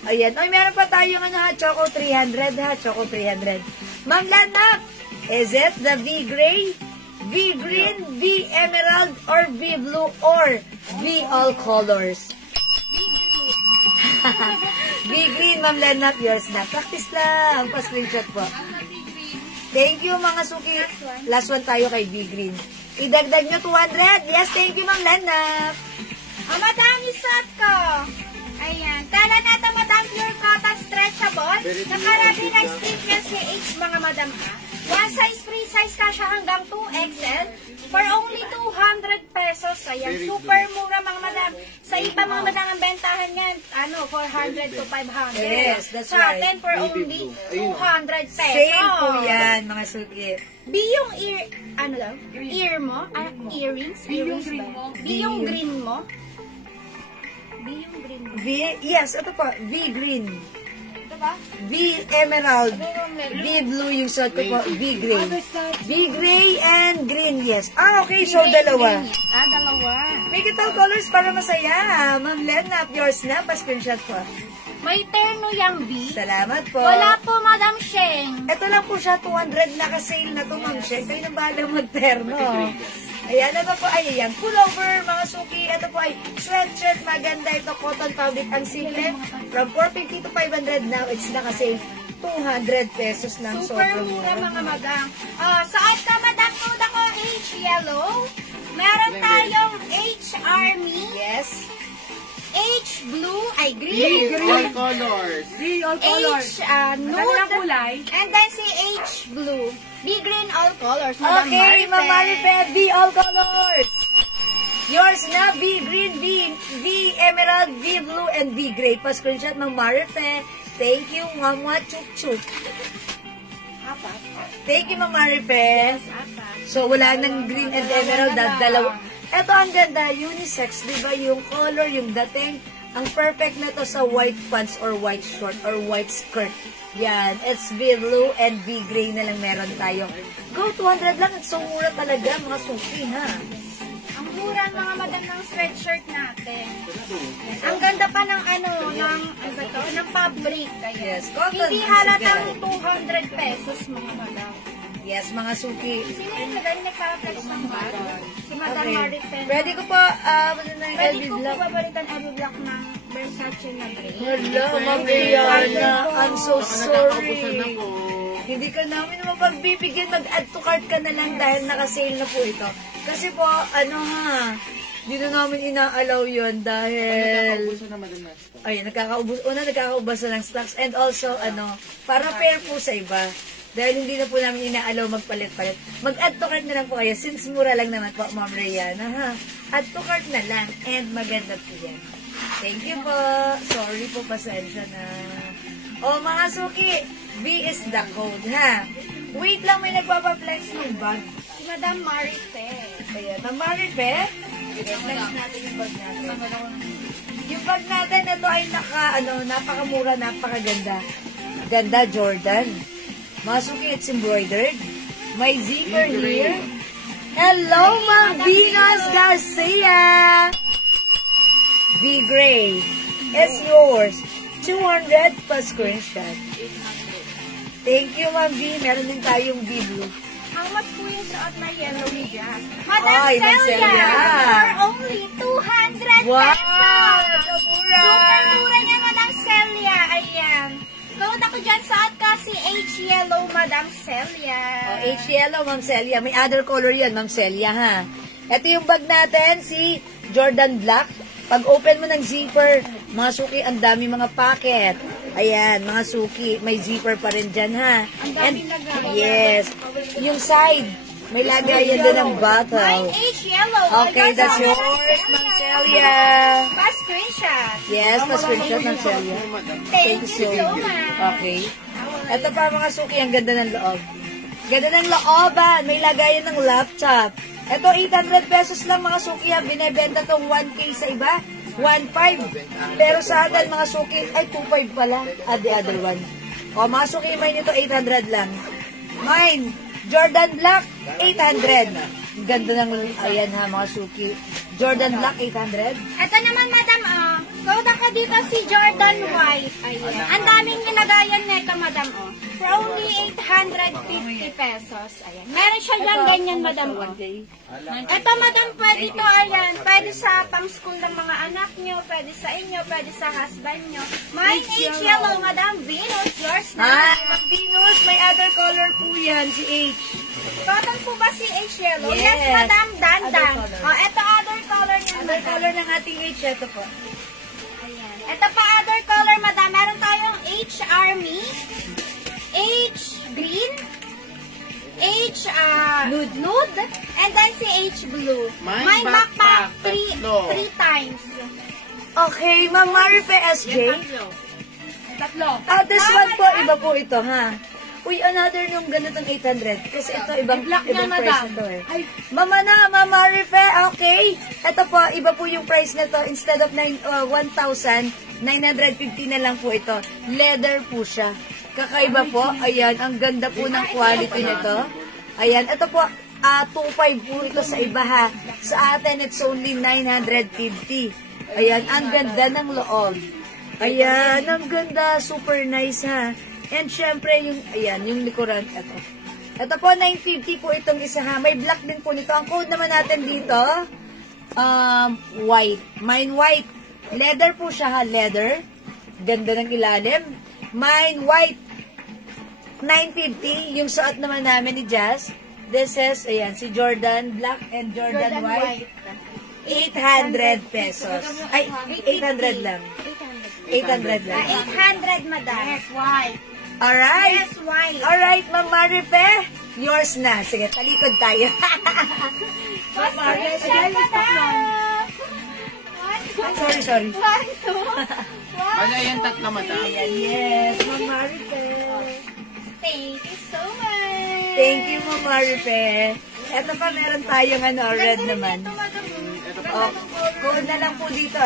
Ayan. Oy, meron pa tayong ano, ha? Choco 300, ha? Choco 300. Ma'am Lanap, is it the V Gray, V Green, V Emerald, or V Blue, or V All Colors? V Green, Ma'am Lanap, yours na. Practice lang. Pa-screenshot po. Thank you, mga suki. Last one tayo kay V Green. Idagdag nyo 200. Yes, thank you, Ma'am Lanap. Madam, isot ko. Ayan. Tala na ito, Madam, pure cotton stretchable. Nakarami na stickers si H, mga Madam, ha? One size, free size ka siya hanggang 2XL for only 200 pesos. Ayan, super mura, mga Madam. Sa iba, mga Madam, ang bentahan yan, 400 to 500. Yes, that's Sa right. atin, for only 200 pesos. Same po yan, mga suki. B yung ear, ano daw? Ear mo? Earrings? Earrings ba? B yung green mo? B yung green mo. V, yes, ito po, V Green. Ito ba? V Emerald. V Blue yung suot ko po, V Gray. V Gray and Green, yes. Okay, so dalawa. Dalawa. Make it all colors para masaya. Ma'am Lena, yours na, pa-screenshot po. May terno yung B. Salamat po. Wala po, Madam Sheng. Ito lang po siya, 200 naka-sale na to, Ma'am Sheng. Kayo nang bahala mag-terno. Ayan, ito po ay ayan, pullover, mga suki. Ito po ay sweatshirt, maganda ito, cotton fabric, ang simple. From 450 to 500 now, it's naka-sale 200 pesos lang. Super Sobrang mura, mga Madam. Saan ka, Madam? Food ako, H yellow. Meron tayong H army. Yes. H blue, ay green. All colors. H nude. And then si H blue. B green all colors. Madam Okay, Ma'am Marife, V all colors. Yours na, V green, V emerald, V blue, and V gray. Pa-screenshot, Ma'am Marife. Thank you, Mama Chuk Chuk. Apat. Thank you, Ma'am Marife. Apat. So, wala nang green and emerald, dalawa. Ito ang ganda, unisex, di ba? Yung color, yung dating, ang perfect na to sa white pants or white short or white skirt. Yan, it's V blue and V gray na lang meron tayo. Go, 200 lang. It's so mura talaga, mga suki, ha? Ang mura, mga Madam, ng sweatshirt natin. Ang ganda pa ng ng fabric. Kaya. Yes, cotton. Hindi halatang 200 pesos, mga Madam. Yes, mga suki. Sino yung nagpa-flex ng bag? Si Madam Okay. Marifen. Pwede ko pa, ano na yung Pwede LB ko Black? babalitan every block ng Versace na gray. Hello, Ma'am Rihanna. I'm so sorry. Hindi ka namin naman pagbibigyan. Mag-add to cart ka na lang dahil naka-sale na po ito. Kasi po, hindi na namin ina-allow yun dahil... Nakakaubusan na madam na. Ayun, nakakaubos na ng stocks. And also, para fair po sa iba. Dahil hindi na po namin ina-allow magpalit-palit. Mag-add to cart na lang po kayo. Since mura lang naman po, Ma'am Rihanna, ha? Add to cart na lang. And maganda po yan. Thank you po. Sorry po, pasensya na. O, mga suki, B is the code, ha? Wait lang, may nagpapaflex ng bag. Si Madam Marife. Ayan, Ma'am Marife, flex natin yung bag natin. Yung bag natin, ito ay napakamura, napakaganda. Ganda, Jordan. Mga suki, it's embroidered. May zipper here. Hello, Ma'am Venus Garcia! V Gray. It's yours. 200 pa screenshot. Thank you, Ma'am V. Meron din tayong V Blue. How much po yung suot na yellow niya? Madam Ay, Ma'am Celia! Celia. For only 200 Wow! pesos! Mura! Super mura niya, Madam Celia. Ayan. Code ako dyan, suot ka si H yellow, Madam Celia. H yellow, Ma'am Celia. May other color yan, Ma'am Celia, ha? Ito yung bag natin, si Jordan Black. Pag open mo ng zipper, mga suki, ang dami mga packet. Ayan, mga suki, may zipper pa rin dyan, ha? Ang dami lagay. Yes. Yung side, may lagayan din ng bottle. Mine H yellow. Okay, that's yours, Ma'am Celia. Pa-screenshot. Yes, pa-screenshot, Ma'am Celia. Thank you so much. Okay. Ito pa, mga suki, ang ganda ng loob. Ganda ng looban. May lagayan ng laptop. Ito, 800 pesos lang, mga suki. Binebenta tong 1K sa iba. 1.5. Pero sa atin, mga suki, ay 2.5 pala. The other one. O, mga suki, mine ito, 800 lang. Mine, Jordan Black, 800. Ganda ng, ayan ha, mga suki. Jordan Black, 800. Ito naman, madam, Kauda ka dito si Jordan White. Ayan. Ang daming nilagayan nito, madam, For only 850 pesos. Ayan. Meron siya dyan ganyan, madam, Ito, madam, pwede to, ayan. Pwede sa pang-school ng mga anak nyo, pwede sa inyo, pwede sa husband nyo. Mine H yellow, madam. Venus, yours na. Ma'am Venus, may other color po yan, si H. Cotton po ba si H yellow? Yes. Yes, madam. Dandan. Other color. Ito, other color niya, Other madam. color ng ating H, ito po. Ayan. Ito pa, other color, madam. Meron tayong H Army, H Green, H nude, and then si H Blue. Mine backpack, backpack, tatlo. 3 times. Okay, Ma'am Marife SJ. Tatlo. This one po, iba po ito, ha? Uy, another nung ganitong 800. Kasi ito, ibang price na to eh. Mama na, Ma'am Marife, okay. Ito po, iba po yung price na to. Instead of 1,950 na lang po ito. Leather po siya. Kakaiba po. Ayan, ang ganda po ng quality nito. Ayan, ito po, 2,500 po ito sa iba ha. Sa atin, it's only 950. Ayan, ang ganda ng loob. Ayan, ang ganda. Super nice ha. And syempre, yung, ayan, yung likuran, ito. Ito po, 950 po itong isa ha. May black din po nito. Ang code naman natin dito, white. Mine white. Leather po siya ha, leather. Ganda ng ilalim. Mine white. 950. Yung suot naman namin ni Jazz. This is, ayan, si Jordan Black and Jordan White. 800 pesos. Ay, 800 lang. 800 lang. 800, madam. Yes, white. Alright. Yes, white. Alright, Ma'am Marife. Yours na. Sige, talikod tayo. Mas special, madam. Sorry. 1, 2, 1. Ano yan, tatlo madam? Yes, Ma'am Marife. Thank you so much. Thank you, Ma'am Marife. Ito pa, meron tayong red naman. Oh, code na lang po dito,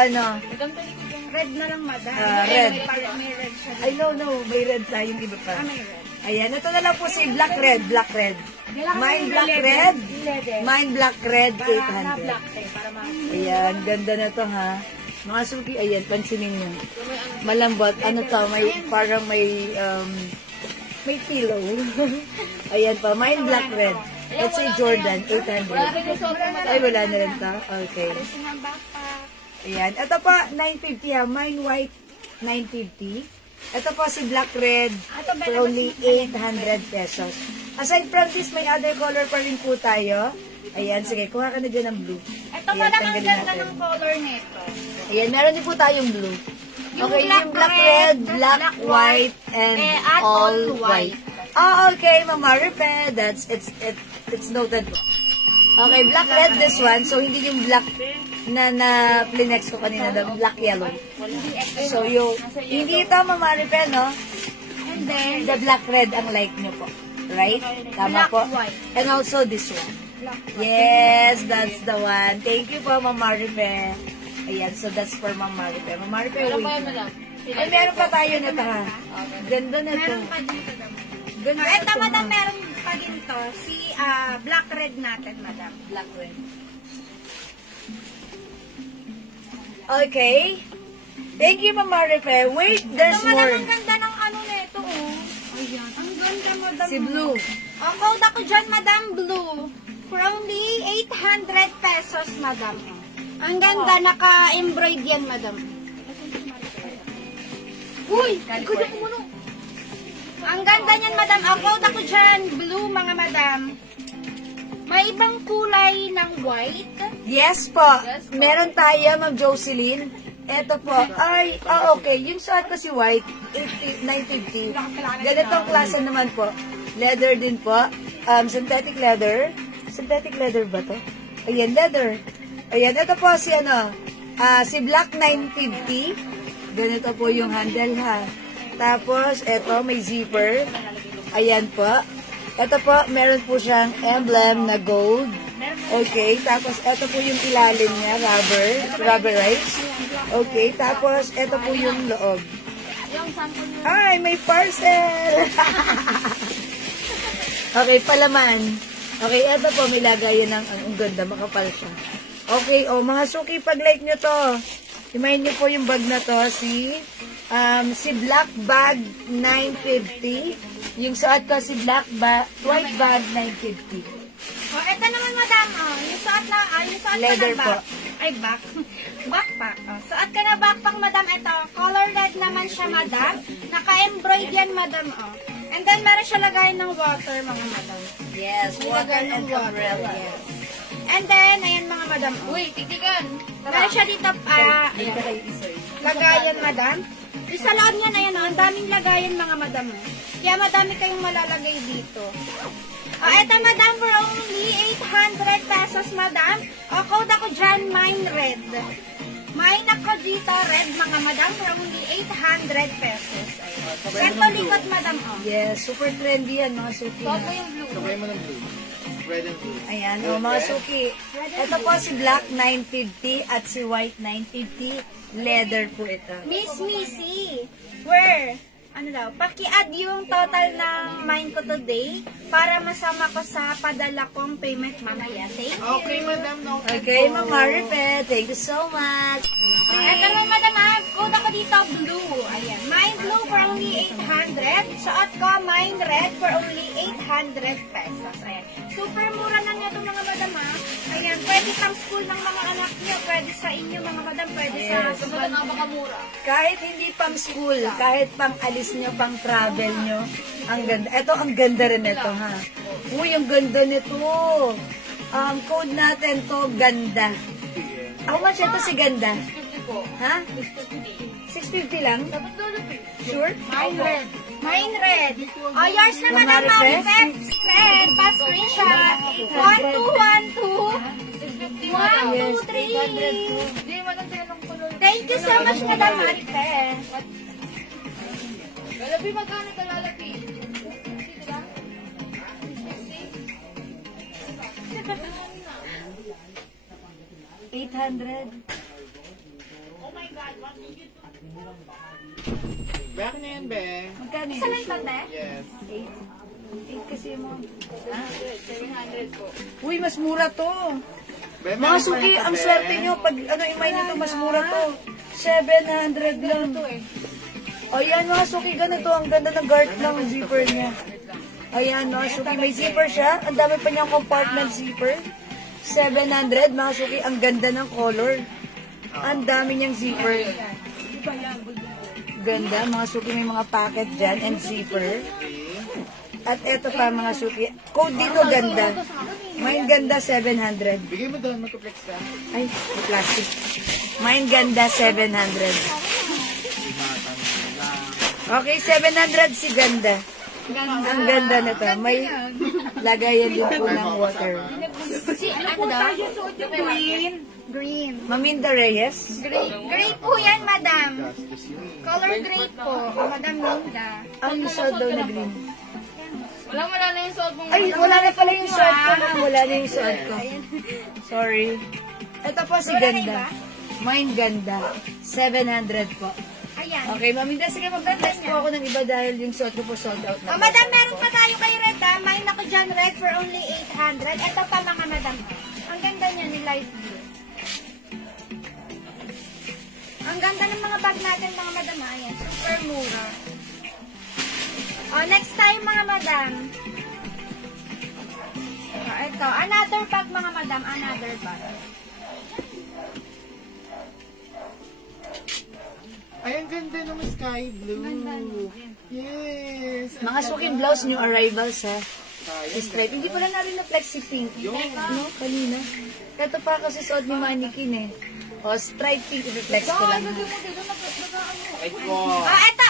Red na lang, madam. Red. May red siya. I know, may red tayong iba pa. May red. Ayan, ito na lang po si black red. Mine black red. Mine black red, 800. Ayan, ganda na to ha. Mga suki, ayan, pansinin nyo. Malambot, parang may pillow. Ayan pa, mine black red. Let's say Jordan, 800. Ay, wala na rin to? Okay. Ayan, ito pa, 950 ha. Mine white, 950. Ito po si black red for only 800 pesos. Aside from this, may other color pa rin po tayo. Ayan, sige, kuha ka na dyan ng blue. Ito pa lang ang ganda ng color nito. Ayan, meron din po tayong blue. Okay, yung black red, black white, and all white. Oh, okay, Mama Marife, it's noted po. Okay, black red this one. So, hindi yung black na plinex ko kanina, the black yellow. So, hindi ito, Mama Marife, no? And then, The black red ang like nyo po. Right? Tama po. And also this one. Yes, that's the one. Thank you po, Mama Marife. Ayan, so that's for Mama Marife. Mama Marife, wait na. Ay, meron pa tayo na ito, ha? Ganda na ito. meron pa dito, madam. Ganda na Ito, ito, madam, ha? meron pa din to. Si black red natin, madam. Black red. Okay. Thank you, Mama Marife. Wait, there's Ito, madam, more. ang ganda ng nito, Ayan. Ang ganda, madam. Si blue. Code ako dyan, madam, blue. For only 800 pesos, madam. Ang ganda, naka-embroid yan, madam. Uy! Kuya mo no. Ang ganda niyan, madam. Code ako dyan, blue, mga madam. May ibang kulay ng white. Yes po. Meron tayo, Ma'am Jocelyn. Ito po. Ay, okay. Yung suot ko si white, 950. Ganitong klase naman po. Leather din po. Synthetic leather. Synthetic leather ba to? Ayan, leather. Ayan, ito po si si black 950. Ganito po yung handle ha. Tapos, ito, may zipper. Ayan po. Ito po, meron po siyang emblem na gold. Okay, tapos ito po yung ilalim niya, rubberized. Okay, tapos ito po yung loob. Yung sample nyo. Ay, may parcel! Okay, palaman. Okay, eto po, may lagayan ng, ang ganda, makapal siya. Okay, mga suki, pag-like nyo to. Himayin nyo po yung bag na to, si Black Bag 950. Yung suot ko, si White Bag 950. Ito naman, madam, yung suot na, yung suot Leather ka na po. Backpack. Suot ka na backpack, madam. Ito, color red naman siya, madam. Naka-embroid yan, madam, And then, meron siya lagayan ng water, mga madam. Yes, water and umbrella. Yes. And then, ayan, mga madam. Uy, titigan. Meron siya dito, lagayan, madam. Yung sa loob niyan, ayan, ang daming lagayan, mga madam. Kaya madami kayong malalagay dito. Ito, madam, for only 800 pesos, madam. Code ako dyan, mine red. Mine ako dito, red, mga madam, for only 800 pesos. Ganto likod, madam, Yes, super trendy yan, mga suki. Sabay mo ng blue. Red and blue. Ayan, mga suki. Ito po si Black 950 at si White 950. Leather po ito. Miss Missy, where? Ano daw, paki-add yung total ng mine ko today para masama ko sa padala kong payment mamaya. Thank you. Okay, madam. No. Okay, Ma'am Marife, thank you so much. Ito naman, madam, code ako dito, blue. Ayan, mine blue for only 800. Suot ko, mine red for only 800 pesos. Ayan, super mura na nito, mga madam, Ayan, pwede pang school ng mga anak niyo, pwede sa inyo, mga madam, pwede sa husband. Kahit hindi pang school, kahit pang alis nyo, pang travel nyo, ang ganda. Ito, ang ganda rin ito, ha? Uy, ang ganda nito. Code natin to, ganda. How much ito si ganda? 50 po. Ha? 650 lang? Sure? Mine red. Mine red. Yours na, Ma'am madam, Marife? red. Pa-screenshot. 1212. 123. Hindi, maganda yan ang kulay. Thank you so much, Madam Marife. Lalabi, magkano ka lalabi? 800. Back na yan, be. Magkano Isa yun? lang ito, te? Yes. 8 kasi mo. 700 po. Uy, mas mura to. Be, Mga suki, ang swerte nyo. Pag imay nito, mas mura to. 700 lang. O yan, mga suki, ganito. Ang ganda ng guard ng zipper niya. Ayan, mga suki, may zipper siya. Ang dami pa niyang compartment zipper. 700, mga suki, ang ganda ng color. Ang dami niyang zipper. Ganda, mga suki, may mga packet dyan and zipper. At eto pa, mga suki. Code dito, ganda. May ganda, 700. Bigay mo doon, magka-flex ka. Ay, may plastic. May ganda, 700. Okay, 700 si ganda. Ang ganda na to. May lagayan din po ng water. Si, ano daw? Green. Maminda Reyes. Gray po yan, Madam. Color gray po. Madam Linda. Ang suot daw na green. Wala na yung suot mong... Ay, wala na pala yung suot ko. Wala na yung suot ko. Sorry. Ito po si ganda. Mine ganda. 700 po. Ayan. Okay, Maminda, sige mag-test po ako ng iba dahil yung suot ko po sold out na. Madam, meron pa tayo kay Red, Mine ako dyan, Red, for only 800. Ito pa, mga Madam. Ang ganda niya ni light blue. Ang ganda ng mga bag natin, mga Madam. Ayan, super mura. Next time, mga Madam. Ito, another bag, mga Madam. Another bag. Ay, ang ganda ng sky blue. Yes. Mga suking blouse, new arrivals ha. Stripe. Hindi pala narin na-flex si Pinky. No, kanina. Ito pa kasi suot ni Mannequin eh. O, stripe pink, i-flex ko lang. Ay, ko.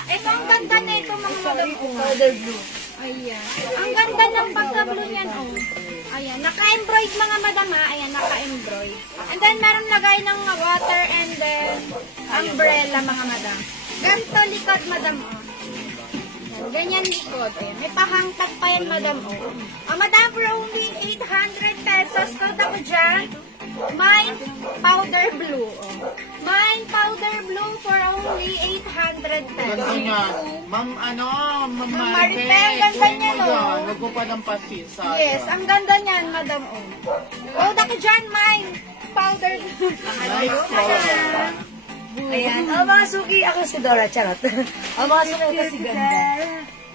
Ito ang ganda nito, mga Madam. Powder blue. Ayan. Ang ganda ng pagka-blue niyan, oh. Ayan. Naka-embroid, mga Madam, ha. Ayan, naka-embroid. And then, meron lagay ng water and then umbrella, mga Madam. Ganto likod, Madam, oh. Ganyan likod. Ayan. May pahangtag pa yan, Madam, oh. Madam, for only 800 pesos. Kota ko dyan. Mine powder blue, oh. Mine powder blue for only only 800 Ganda pesos. niya. Ma'am, Ma'am Marife, Marife. ang ganda niya, no? Huwag ko pa ng pasin sa Yes, ang ganda niyan, madam. Oh, daki dyan, mine. Powder. Ayan. Mga suki, ako si Dora. Charot. Mga suki ko si Ganda.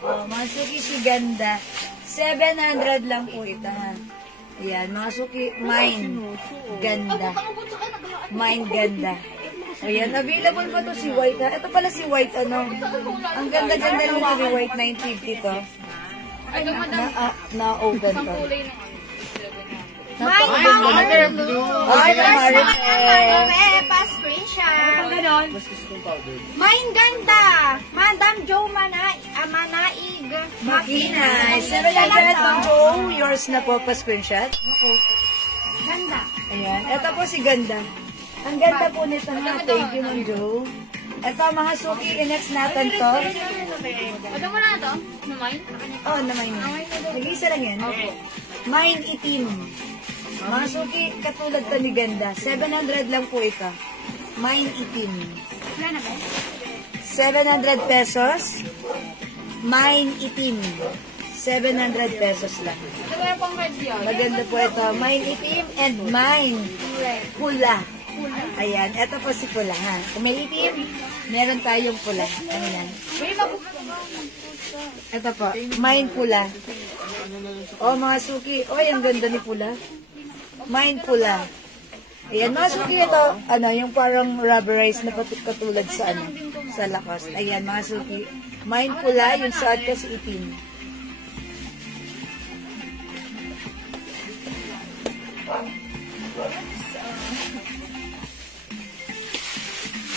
Mga suki si Ganda. 700 lang po ito, ha. Ayan, mga suki, mine. Ganda. Mine ganda. Ayan, available pa to si White, ha. Ito pala si White, Ang ganda-ganda lang ito ni White, 950 to. Ito, madam. Na-open to. Kulay ng Napakaganda na. Powder blue. Ay, Marife. Pa-screenshot. Mine ganda. Madam Joe Manaig. Makinay. 700 Ma'am Joe. Yours na po pa-screenshot. Ganda. Ayan. Ito po si Ganda. Ang ganda po nito, ha. Thank you, Ma'am Joe. Ito, mga suki, i-next natin to. Ito mo na ito? Naman? Oh, naman yun. Nag-isa lang yan. Mine itim. Mga suki, katulad to ni Ganda. 700 lang po ito. Mine itim. Wala na ba? 700 pesos. Mine itim. 700 pesos lang. Ito ba yung pang red yan? Maganda po ito. Mine itim and mine pula. Ayan. Ito po si pula, ha. Kung may itim, meron tayong pula. Ano yan? Ito po. Mine pula. O, mga suki. Oy, ang ganda ni pula. Mine pula. Ayan, mga suki ito. Yung parang rubberized na katulad sa sa Lacoste. Ayan, mga suki. Mine pula, yung suot kasi itim.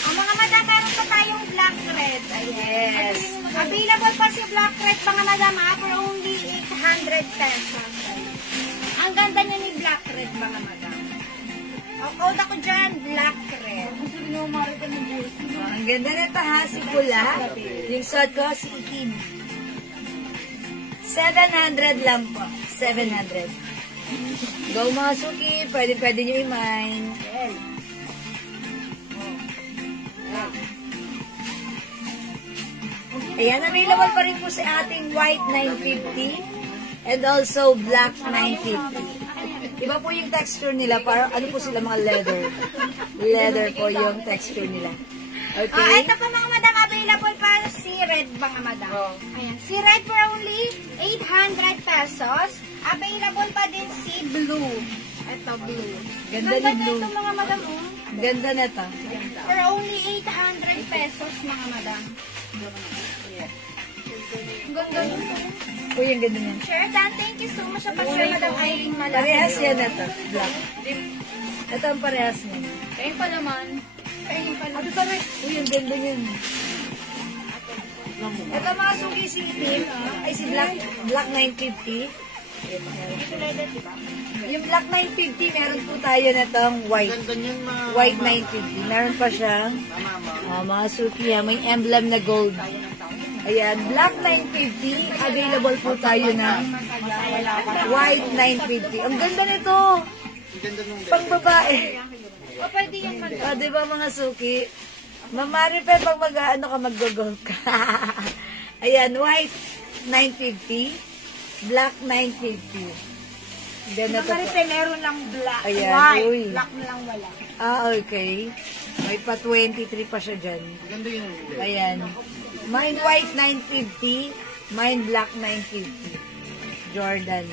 Ang mga madam, meron pa tayong black red. Yes. Available pa si black red, mga madam, for only 800 pesos. Ang ganda niya ni black red, mga madam. Ang code ako dyan, black red. Ang ganda nito, ha, si pula. Yung suot ko, si itim. 700 lang po. 700. Go, mga suki. Pwede nyo i-mine. Ayan, available pa rin po sa ating white 950 and also black 950. Iba po yung texture nila, para ano po sila, mga leather. Leather po yung texture nila. Okay? Ito po mga madam, available pa si red, mga madam. Ayan, si red for only 800 pesos. Available pa din si blue. Ito, blue. Ganda ni blue. Ito, mga madam. Ganda na to. For only 800 pesos, mga madam. Ganda yun. Uy, ang ganda niyan. Sure, Dan, thank you so much sa pag-share, Madam Irene Malaki. Parehas yan na to. Black. Ito ang parehas niya. Ayun pa naman. Ayun pala. Uy, ang ganda niyan. Ito mga suki si itim, ay si black 950. Yung black 950, meron po tayo na tong white. Ganda niyan, ma'am. White 950. Meron pa siyang mga suki, may emblem na gold. Ayan, black 950. Available po tayo ng white 950. Ang ganda nito. Ang ganda nung Pang babae. O, pwede yan, madam. O, di ba mga suki? Mamari pa pag mag-go-golf ka. Ayan, white 950. Black 950. Ganda to po. Maripe, meron lang black. Ayan, White. uy. Black na lang wala. Okay. May pa 23 pa siya dyan. Ganda yun. Ayan. Mine white 950. Mine black 950. Jordan.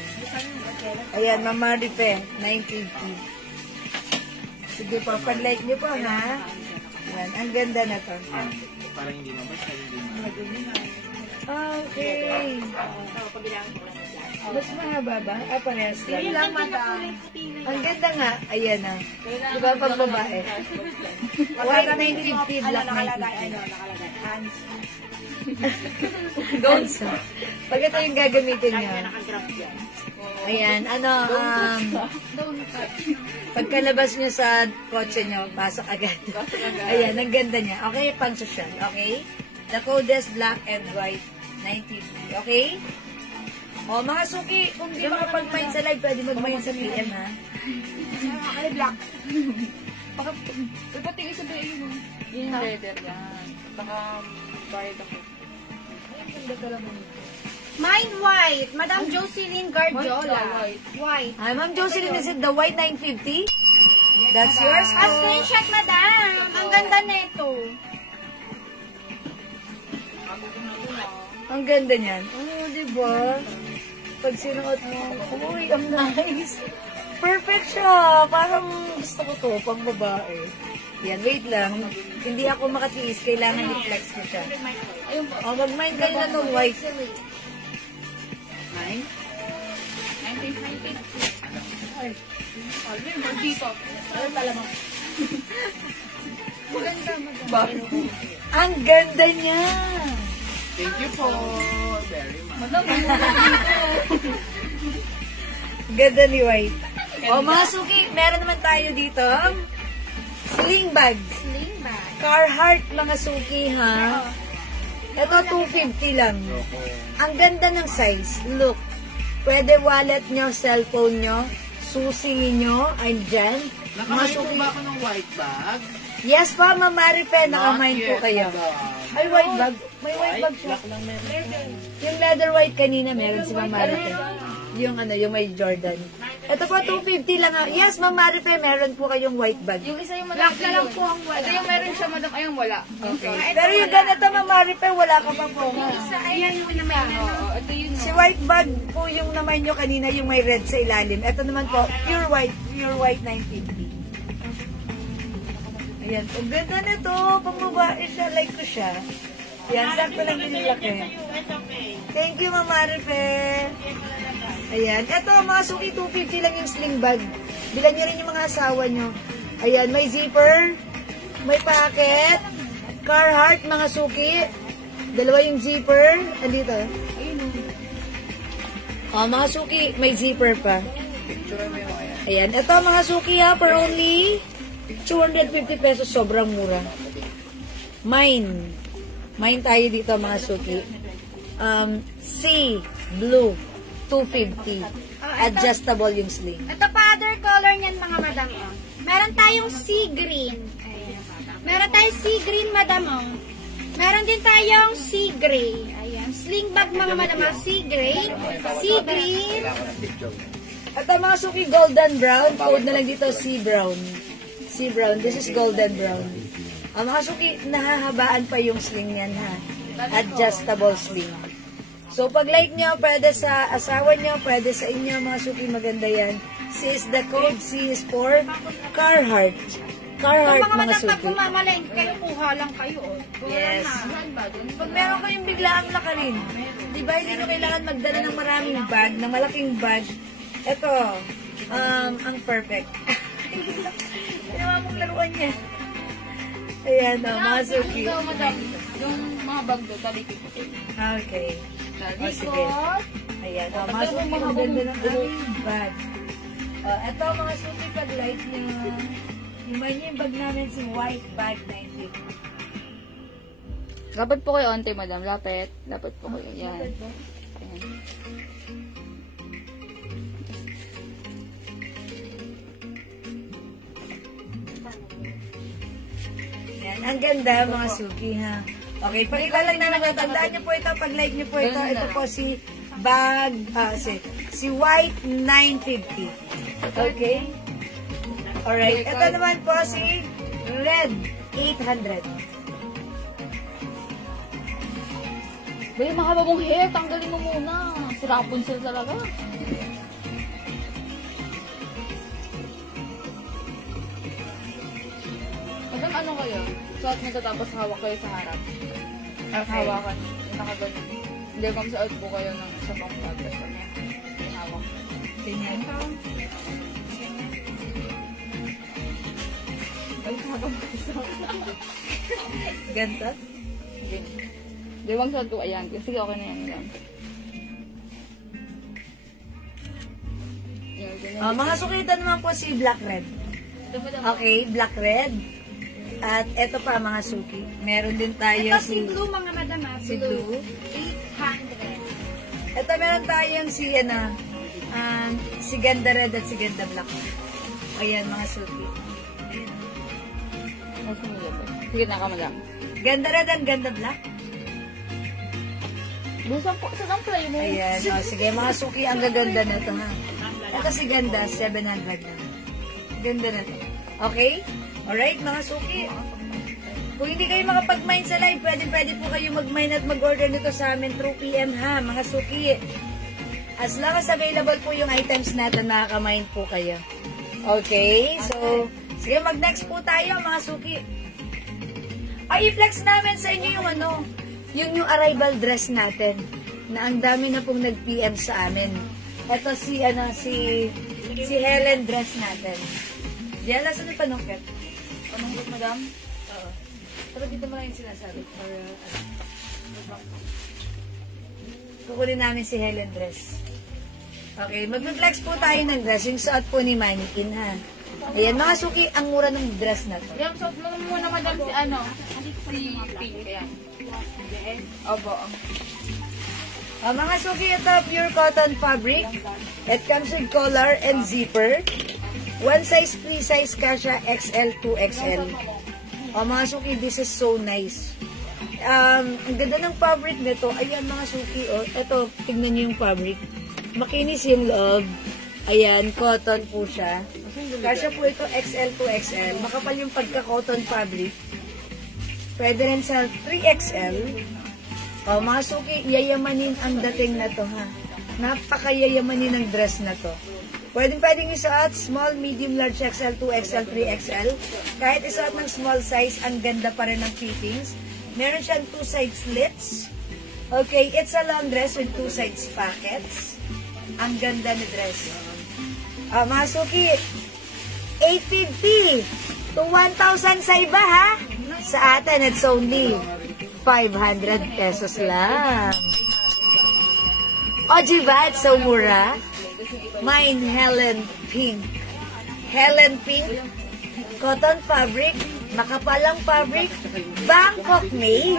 Ayan, Mamaripe 950. Sige po, pag-like niyo po, ha? Ayan, ang ganda na to. Parang hindi mabasa, hindi Okay. Mas mahaba ba? Parehas lang. lang, madam. Ang ganda nga. Ayan na. Diba pag babae? White 950, black 950. Gonzo. Pag ito yung gagamitin niya. Ayan, pagkalabas niyo sa kotse niyo, pasok agad. Ayan, ang ganda niya. Okay, pang social. Okay? The code is black and white 950. Okay? O, mga suki, kung di makapag-mine sa live, pwede mag-mine sa PM, ha? Ay, black. Ipatingin sa bayo mo. Yung leather yan. Baka bayad ako. Mine white. Madam Jocelyn Gardiola. White. White. Ay, Ma'am Jocelyn, is it the white 950? That's yours Ah, po. screenshot, madam. Ang ganda nito. Ang ganda niyan. Oo, diba? Pag sinuot mo, uy, ang nice. Perfect siya. Parang gusto ko to, pang babae. Yan, wait lang. Hindi ako makatiis. Kailangan i-flex ko siya. Ayun po. O, mag-mind kayo na itong white. 1950. Ay, dito. Ano talaga? Maganda, madam. Ang ganda niya. Thank you po. Very much. Madam, Ganda ni white. O, mga suki, meron naman tayo dito. Sling bag. Sling bag. Carhartt, mga suki, ha? Ito, 250 lang. Ang ganda ng size. Look. Pwede wallet nyo, cellphone nyo, susi nyo, andyan. Mga Nakamay po suki. ba ako ng white bag? Yes po, Ma'am Marife, nakamind po kayo. madam. Ay, white bag. May white bag siya. Black lang meron. Yung leather white kanina, meron si Ma'am Marife. Yung ano, yung may Jordan. Ito po, 250 lang. Yes, Ma'am Marife, meron po kayong white bag. yung isa yung madam. Black na lang po ang wala. Ito yung meron siya, madam. Ayun, wala. Okay. Pero yung ganito, Ma'am Marife, wala ka pa po. Isa, ayan yung naman na. Oo, ito yun. Si white bag po yung naman nyo kanina, yung may red sa ilalim. Ito naman po, pure white 950. Ayan, ang ganda nito. Pang babae siya, like ko siya. Ayan, sakto lang din yung laki. Thank you, Ma'am Marife. Ayan, ito mga suki, 250 lang yung sling bag. Bilan nyo rin yung mga asawa nyo. Ayan, may zipper, may pocket, Carhartt, mga suki. Dalawa yung zipper. Andito. Oh, mga suki, may zipper pa. Ayan, ito mga suki ha, for only 250 pesos, sobrang mura. Mine tayo dito mga suki. C, blue, 250. Adjustable yung sling. Ito pa other color niyan mga madam. Oh. Meron tayong sea green. Ayan. Meron tayong sea green madam. Oh. Meron din tayong sea gray. Ayan. Sling bag mga madam. Sea gray. Sea green. Ito mga suki, golden brown. Code na lang dito, sea brown. Sea brown. This is golden brown. Mga suki, nahahabaan pa yung sling yan ha. Adjustable sling. So, pag like nyo, pwede sa asawa nyo, pwede sa inyo, mga suki, maganda yan. C is the code, C is for Carhartt. Carhartt, Mga mga madam, pag suki. kumamalain kayo, kuha lang kayo. Oh. Kuha Yes. na. Pag meron kayong biglaang lakarin, di ba, hindi nyo kailangan magdala ng maraming bag, ng malaking bag. Ito, ang perfect. Ginawa mong laruan niya. Ayan, mga suki. Ito, madam. Yung mga bag doon, talikid ko. Okay. O, sige. Ayan, mga suki, ang ganda ng aming bag. Ito, mga suki, pag light nyo, yung bag namin si white bag 950. Lapit po kayo, ante, madam. Lapit. Lapit po kayo. Yan. Ayan. Yan, ang ganda mga suki ha. Okay, pakita lang na natatandaan niyo po ito, pag-like niyo po ito, ito po si bag, si white 950. Okay? Alright, ito naman po si red 800. Ba yung mahaba mong hair, tanggalin mo muna. Si Rapunzel talaga. Madam, ano kayo? Suot nito tapos hawak kayo sa harap. Hawakan. Yung nakaganon. Hindi, ma'am, suot po kayo ng isa pang bag. Tapos kami, hawak. Ganyan. Ay, hawak mo isa. Ganto? Hindi, ma'am, suot po. Ayan. Sige, okay na yan. Yan. Yan, ganyan. Mga suki, ito naman po si black red. Ito, madam. Okay, black red. At ito pa mga suki. Meron din tayo Ito si blue mga madam. Si blue. 800. Ito meron tayong si si ganda red at si ganda black. Ayan mga suki. Nasa nila ba? Gitna ka, madam. Ganda red and ganda black. Busang po, sa play mo. Ayan. O, sige, mga suki, ang gaganda na to, ha? Ito si ganda, 700 na. Ganda na to. Okay? Alright, mga suki. Kung hindi kayo makapag-mine sa live, pwede po kayo mag-mine at mag-order nito sa amin through PM, ha, mga suki. As long as available po yung items natin, makaka-mine po kayo. Okay? So, sige, mag-next po tayo, mga suki. Ay, i-flex namin sa inyo yung ano, yung arrival dress natin, na ang dami na pong nag-PM sa amin. Ito si Helen dress natin. Diyan, nasa yung panungkit? Panungkit, madam? Oo. Pero dito mo lang yung sinasabi. Kukunin namin si Helen dress. Okay, mag-flex po tayo ng dress. Yung suot po ni Mannequin, ha? Ayan, mga suki, ang mura ng dress na to. Madam, suot mo muna, madam, si pink. Ayan. Opo. Mga suki, ito, pure cotton fabric. It comes with collar and zipper. One size, free size, kasha, XL, 2XL. Mga suki, this is so nice. Ang ganda ng fabric nito. Ayan, mga suki, oh. Ito, tignan nyo yung fabric. Makinis yung loob. Ayan, cotton po siya. Kasha po ito, XL, 2XL. Makapal yung pagka-cotton fabric. Pwede rin sa 3XL. Mga suki, yayamanin ang dating na to, ha. Napakayayamanin ng dress na to. Pwedeng isuot, small, medium, large, XL, 2XL, 3XL. Kahit isuot ng small size, ang ganda pa rin ng fittings. Meron siyang 2 side slits. Okay, it's a long dress with 2 sides pockets. Ang ganda ni dress. Mga suki, 850 to 1,000 sa iba, ha? Sa atin, it's only 500 pesos lang. O, diba? It's so mura. Mine, Helen Pink. Helen Pink. Cotton fabric. Makapalang fabric. Bangkok made.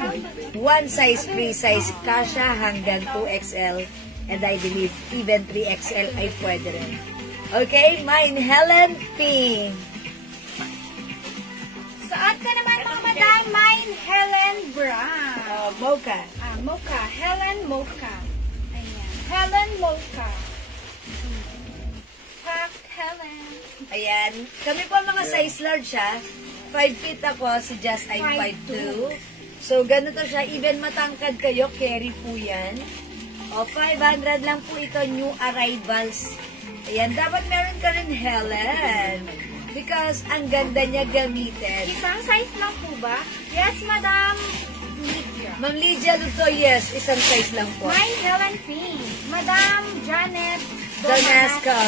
One size, free size. Kasha hanggang 2XL. And I believe even 3XL ay pwede rin. Okay? Mine, Helen Pink. Suot ka naman, mga madam. Mine, Helen Brown. Mocha. Mocha. Helen Mocha. Ayan. Helen Mocha. Pack Helen. Ayan. Kami po mga size large, ha. 5 feet ako, si Just ay 5'2". So, ganito siya. Even matangkad kayo, carry po yan. O, 500 lang po ito, new arrivals. Ayan, dapat meron ka rin, Helen. Because ang ganda niya gamitin. Isang size lang po ba? Yes, Madam Lydia. Ma'am Lydia Luto, yes, isang size lang po. Mine, Helen Pink. Madam Janet Donasco.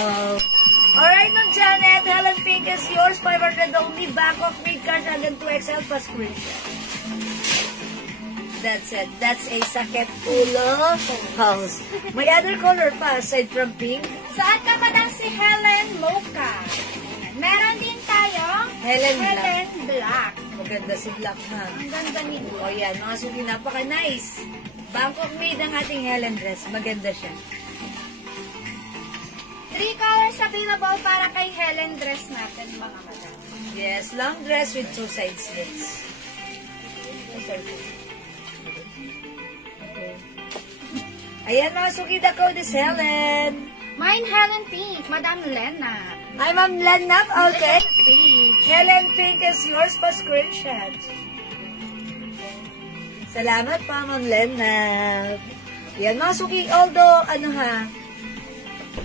Alright, Ma'am Janet, Helen Pink is yours. 500 only. Back of mid card hanggang 2XL pa screenshot. That's it. That's a sakit ulo house. May other color pa aside from pink. Saan ka Madam si Helen Mocha? Meron din tayong Helen Black. Maganda si Black, ha? Ang ganda nito. O yan, mga suki, napaka-nice. Bangkok made ang ating Helen dress. Maganda siya. 3 colors available para kay Helen dress natin, mga madam. Yes, long dress with 2 side slits. Okay. Ayan, mga suki, the code is Helen. Mine, Helen Pink. Madam Lena. Ay, Ma'am Lenap, okay. Page. Helen Pink is yours pa screenshot. Salamat pa, Ma'am Lenap. Yan, mga suki, although,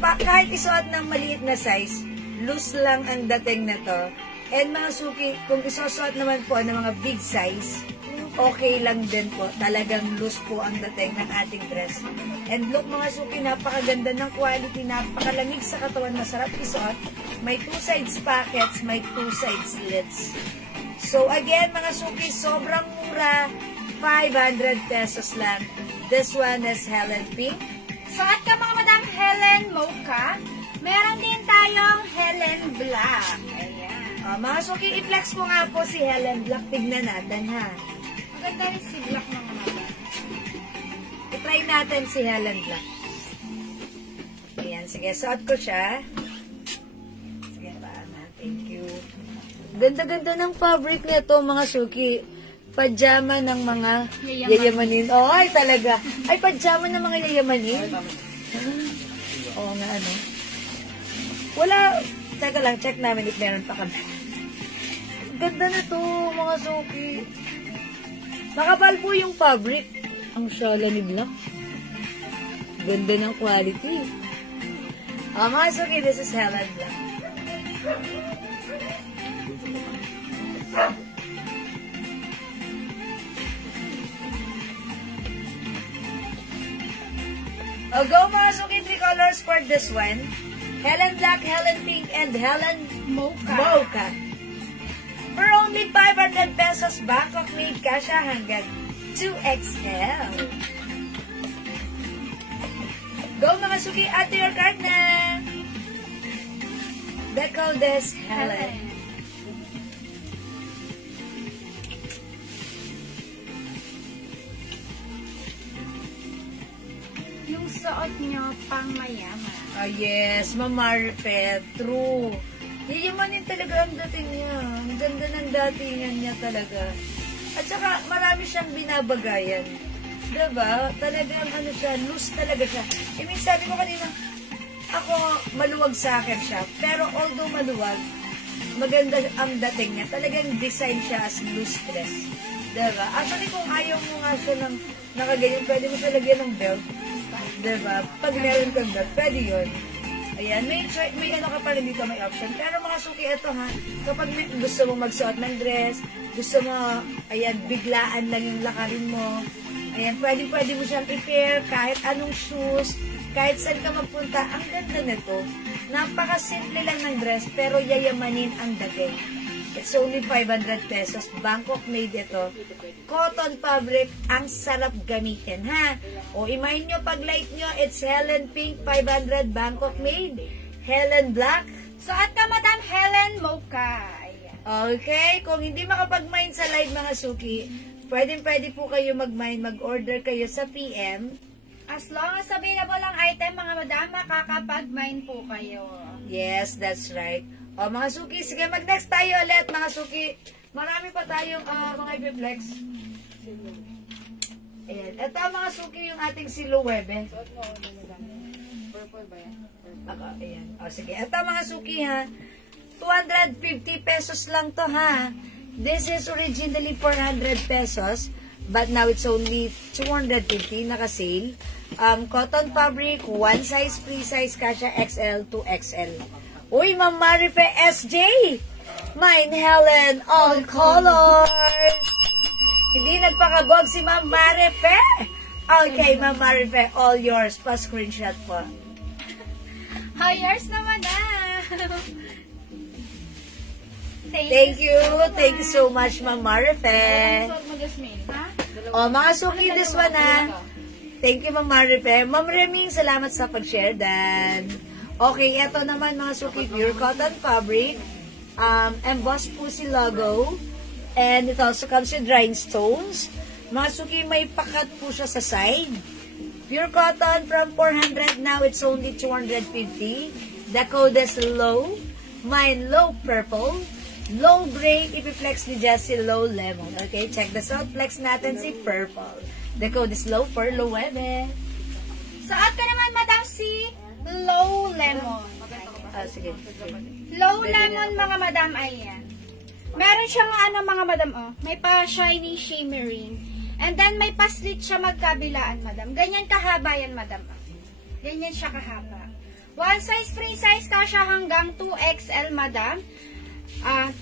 kahit isuot ng maliit na size, loose lang ang dating na to. And mga suki, kung isusuot naman po ng mga big size, okay lang din po. Talagang loose po ang dating ng ating dress. And look, mga suki, napakaganda ng quality, napakalamig sa katawan, masarap isuot. May 2 sides pockets, may 2 sides slits. So again, mga suki, sobrang mura, 500 pesos lang. This one is Helen Pink. Suot ka mga Madam Helen Mocha. Meron din tayong Helen Black. Ayan. Mga suki, i-flex mo nga po si Helen Black. Tignan natin, ha? Maganda rin si Black mga madam. I-try natin si Helen Black. Ayan, sige. Suot ko siya. Sige, paana. Thank you. Ganda-ganda ng fabric nito, mga suki. Pajama ng mga yayamanin. Oh, ay talaga. Ay, pajama ng mga yayamanin. Oo nga, ano. Wala. Teka lang, check namin if meron pa kami. Ganda na to, mga suki. Makapal po yung fabric. Ang shala ni Black. Ganda ng quality. Mga suki, this is Helen Black. Oh, go mga suki, 3 colors for this one. Helen Black, Helen Pink, and Helen Mocha. For only 500 pesos, Bangkok made kasha hanggang 2XL. Go mga suki, add to your card na. Deco this Helen. Yung suot nyo pang mayaman. Oh yes, Mamaripet, true. Yayamanin talaga ang dating niya. Ang ganda ng datingan niya talaga. At saka marami siyang binabagayan. Diba? Talagang ano siya, loose talaga siya. I mean, sabi ko kanina, ako maluwag sa akin siya. Pero although maluwag, maganda ang dating niya. Talagang design siya as loose dress. Diba? Actually, kung ayaw mo nga siya ng nakaganyan, pwede mo siya lagyan ng belt. Diba? Pag meron kang belt, pwede yun. Ayan, may ano ka pa rin dito, may option. Pero mga suki, ito ha, kapag gusto mong magsuot ng dress, gusto mo, ayan, biglaan lang yung lakarin mo, ayan, pwede mo siyang i-pair kahit anong shoes, kahit saan ka magpunta. Ang ganda nito. Napakasimple lang ng dress, pero yayamanin ang dagay. It's only 500 pesos. Bangkok made ito. Cotton fabric, ang sarap gamitin, ha? O, imahin nyo, pag light nyo, it's Helen Pink, 500, Bangkok made. Helen Black. Suot ka, Madam Helen Mocha. Ayan. Okay, kung hindi makapag-mine sa live, mga suki, pwede po kayo mag-mine, mag-order kayo sa PM. As long as available ang item, mga madam, makakapag-mine po kayo. Yes, that's right. O, mga suki, sige, mag-next tayo ulit, mga suki. Marami pa tayong mga i-flex. Ayan. Ito, mga suki, yung ating siluwebe. Purple ba yan? Ayan. O, sige. Ito, mga suki, ha. 250 pesos lang to, ha. This is originally 400 pesos, but now it's only 250, naka-sale. Cotton fabric, one size, free size, kasha XL to XL. Uy, Ma'am Marife SJ! Mine Helen, all colors! Hindi nagpakabog si Ma'am Marife! Okay, Ma'am Marife, all yours. Pa-screenshot po. Yours naman na! Thank you. Thank you so much, Ma'am Marife. Suot mo, Jasmine. Ha? O, mga suki, this one, ha. Thank you, Ma'am Marife. Ma'am Reming, salamat sa pag-share, Dan. Okay, eto naman mga suki, pure cotton fabric. Embossed po si logo. And it also comes with rhinestones. Mga suki, may pakat po siya sa side. Pure cotton from 400, now it's only 250. The code is low. Mine low purple. Low gray, ipiflex ni Jessie low lemon. Okay, check this out. Flex natin si purple. The code is low for Loewe. Suot ka naman, madam, si low lemon. Sige. Low lemon, mga madam, ayan. Meron siyang mga madam, may pa-shiny shimmering. And then, may pa-slit siya magkabilaan, madam. Ganyan kahaba yan, madam. Ganyan siya kahaba. One size, free size, kasha hanggang 2XL, madam.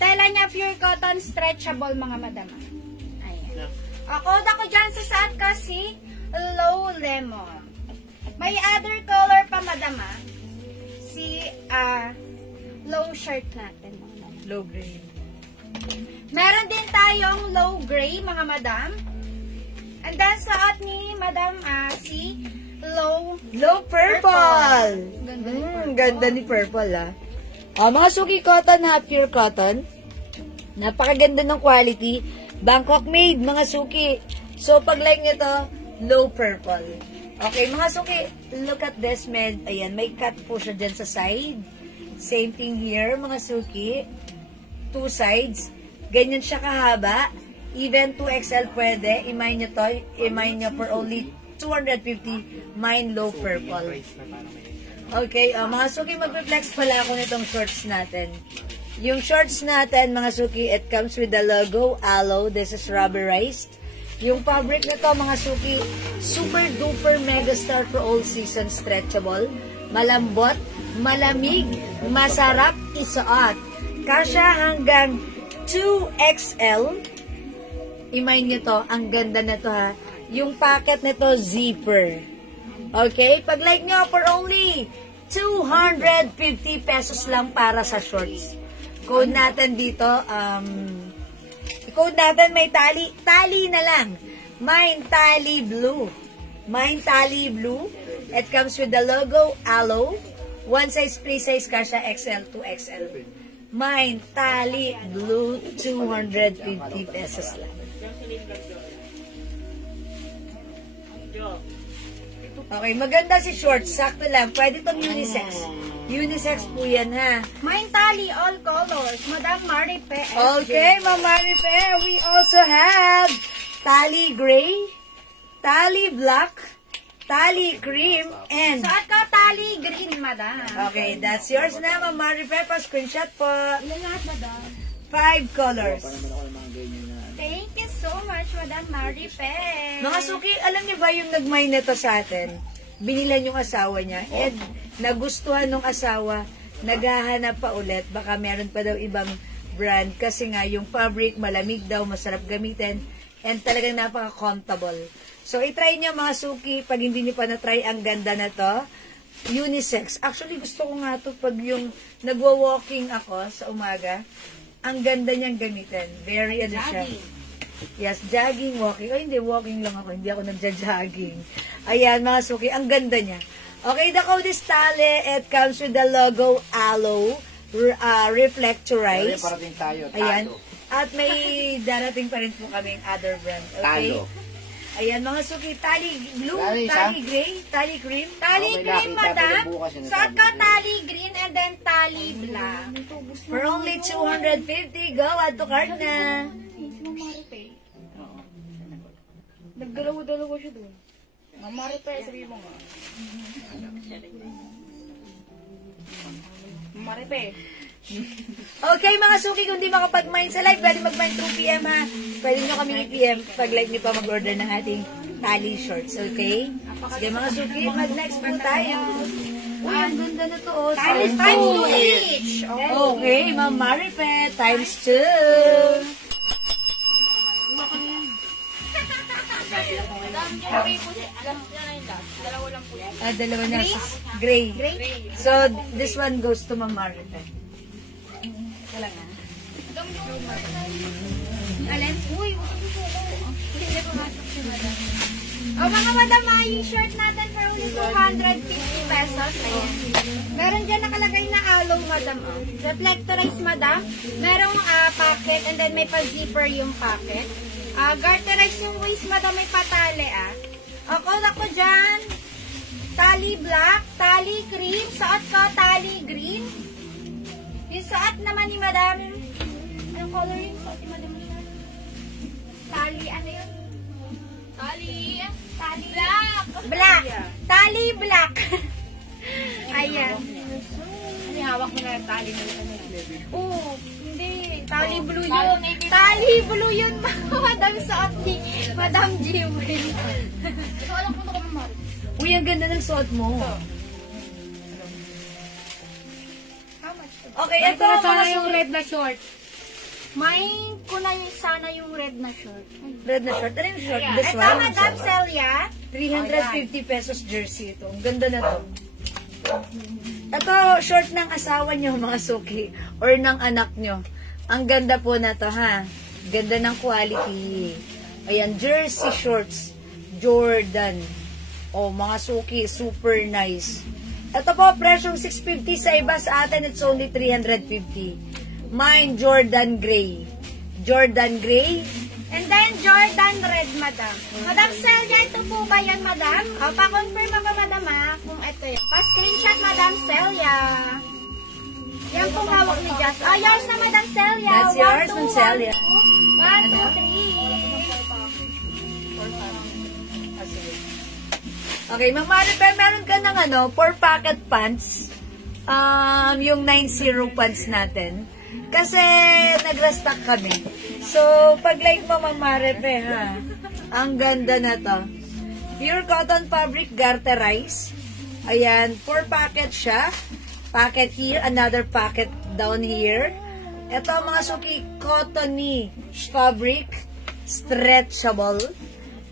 Tela niya pure cotton, stretchable, mga madam. Ayan. Code ako dyan sa saat kasi low lemon. May other color pa, madam, si low shirt natin. Low gray. Meron din tayong low gray, mga madam. And then, suot ni madam si low purple. Ganda ni purple, mga suki cotton, pure cotton. Napakaganda ng quality. Bangkok made, mga suki. So, pag like nyo to, low purple. Okay, mga suki, look at this, med. Ayan, may cut po siya dyan sa side. Same thing here, mga suki. Two sides. Ganyan siya kahaba. Even 2XL pwede. I-mine nyo to. I-mine nyo for only 250. Mine low purple. Okay, mga suki, mag-reflex pala ako nitong shorts natin. Yung shorts natin, mga suki, it comes with the logo, Aloe. This is rubberized. Yung fabric nito, mga suki, super duper megastar for all season, stretchable, malambot, malamig, masarap isuot. Kasya hanggang 2XL. I-mind nyo to, ang ganda na to ha. Yung packet nito, zipper. Okay? Pag-like nyo for only 250 pesos lang para sa shorts. Code natin dito, code natin may tali. Tali na lang. Mine Tali Blue. Mine Tali Blue. It comes with the logo, Aloe. One size, free size, kasha XL to XL. Mine Tali Blue, 250 pesos lang. Okay, maganda si shorts. Sakto lang. Pwede itong unisex. Unisex po yan, ha? Mine Tali, all colors. Madam Maripe. Okay, Ma'am Maripe. We also have Tali Gray, Tali Black, Tali Cream, and... Suot ko Tali Green, madam. Okay, that's yours na, Ma'am Maripe. Pa-screenshot po. Ilan lahat, madam? 5 colors. Thank you so much, Madam Maripe. Mga suki, alam niyo ba yung nag-mine nito sa atin? Binilan yung asawa niya. And nagustuhan ng asawa, naghahanap pa ulit. Baka meron pa daw ibang brand. Kasi nga, yung fabric, malamig daw, masarap gamitin. And talagang napaka-comfortable. So, itry niyo mga suki. Pag hindi niyo pa na-try, ang ganda na to. Unisex. Actually, gusto ko nga to pag yung nagwa-walking ako sa umaga. Ang ganda niyang gamitin. Very ano siya. Yes, jogging, walking. Ay, hindi, walking lang ako. Hindi ako nagja-jogging. Ayan, mga suki. Ang ganda niya. Okay, the code is Tali. It comes with the logo Aloe. Reflectorized. Parating tayo, Ayan. talo. At may darating pa rin po kaming other brand. Okay? Talo. Ayan, mga suki. Tali blue, Tali, tali gray, tali cream. Tali Okay, Green, nakita ko madam. yung bukas yun, Suot ko Tali Green. Tali Green and then Tali Black. For only 250. Go, add to cart na. Ma'am Maripe. Nagdalawa-dalawa siya doon. Ma'am Maripe, sabi mo nga. Ma'am Maripe. Okay, mga suki, kung di makapag-mine sa live, pwede mag-mine through PM, ha? Pwede nyo kami i-PM pag live nyo pa mag-order ng ating tali shorts, okay? Sige, mga suki, mag-next po tayo. Uy, ang ganda na to, oh. Times Times 2 each. Okay, Ma'am Marife, times 2. Dalawa lang po yan. Dalawa na. Gray. So, this one goes to Ma'am Marife. Alin? Uy, hindi pumasok si madam. O mga madam, yung shirt natin for only 250 pesos. Ayan. Meron dyan nakalagay na Aloe, madam. Oh. Reflectorized, madam. Merong packet and then may pa-zipper yung packet. Garterized yung waist, madam. May patali, ako dyan. Tali black, tali cream, suot ko tali green. Yung suot naman ni madam, anong color yung suot ni madam? Tali, ano yun? Tali black. Black. Tali black. Ayan. Ano hawak mo na yung tali na yun? Oo, hindi. Tali blue yun. Tali blue yun, madam suot ni Madam Jewel. Ito alam ko ito ka, Ma'am Maripe. Uy, ang ganda ng suot mo. Okay, ito sana mga yung suot. red na short. Mine ko na yung sana yung red na short. Red na short. Ano yung short? This Ito, one? Madam Celia. 350 pesos jersey ito. Ang ganda na to. Ito, short ng asawa nyo, mga suki. Or ng anak nyo. Ang ganda po na to, ha? Ganda ng quality. Ayan, jersey shorts. Jordan. Oh, mga suki, super nice. Ito po, presyong 650 sa iba. Sa atin, it's only 350. Mine, Jordan Gray. Jordan Gray. And then, Jordan Red, madam. Madam Celia, ito po ba yan, madam? O, pa-confirm ba, madam, kung ito yun. Pa-screenshot, Madam Celia. Yan pong hawak ni Jazz. Oh, yours na, Madam Celia. That's yours, Ma'am Celia. 1, 2, 3. Okay, Ma'am Marifer, meron ka ng 4-pocket pants. Yung 9-0 pants natin. Kasi nag-restock kami. So, pag like mo, Ma'am Marifer, ha? Ang ganda na to. Pure cotton fabric, garterized. Ayan, 4-pocket siya. Pocket here, another pocket down here. Ito mga suki, cottony fabric, stretchable.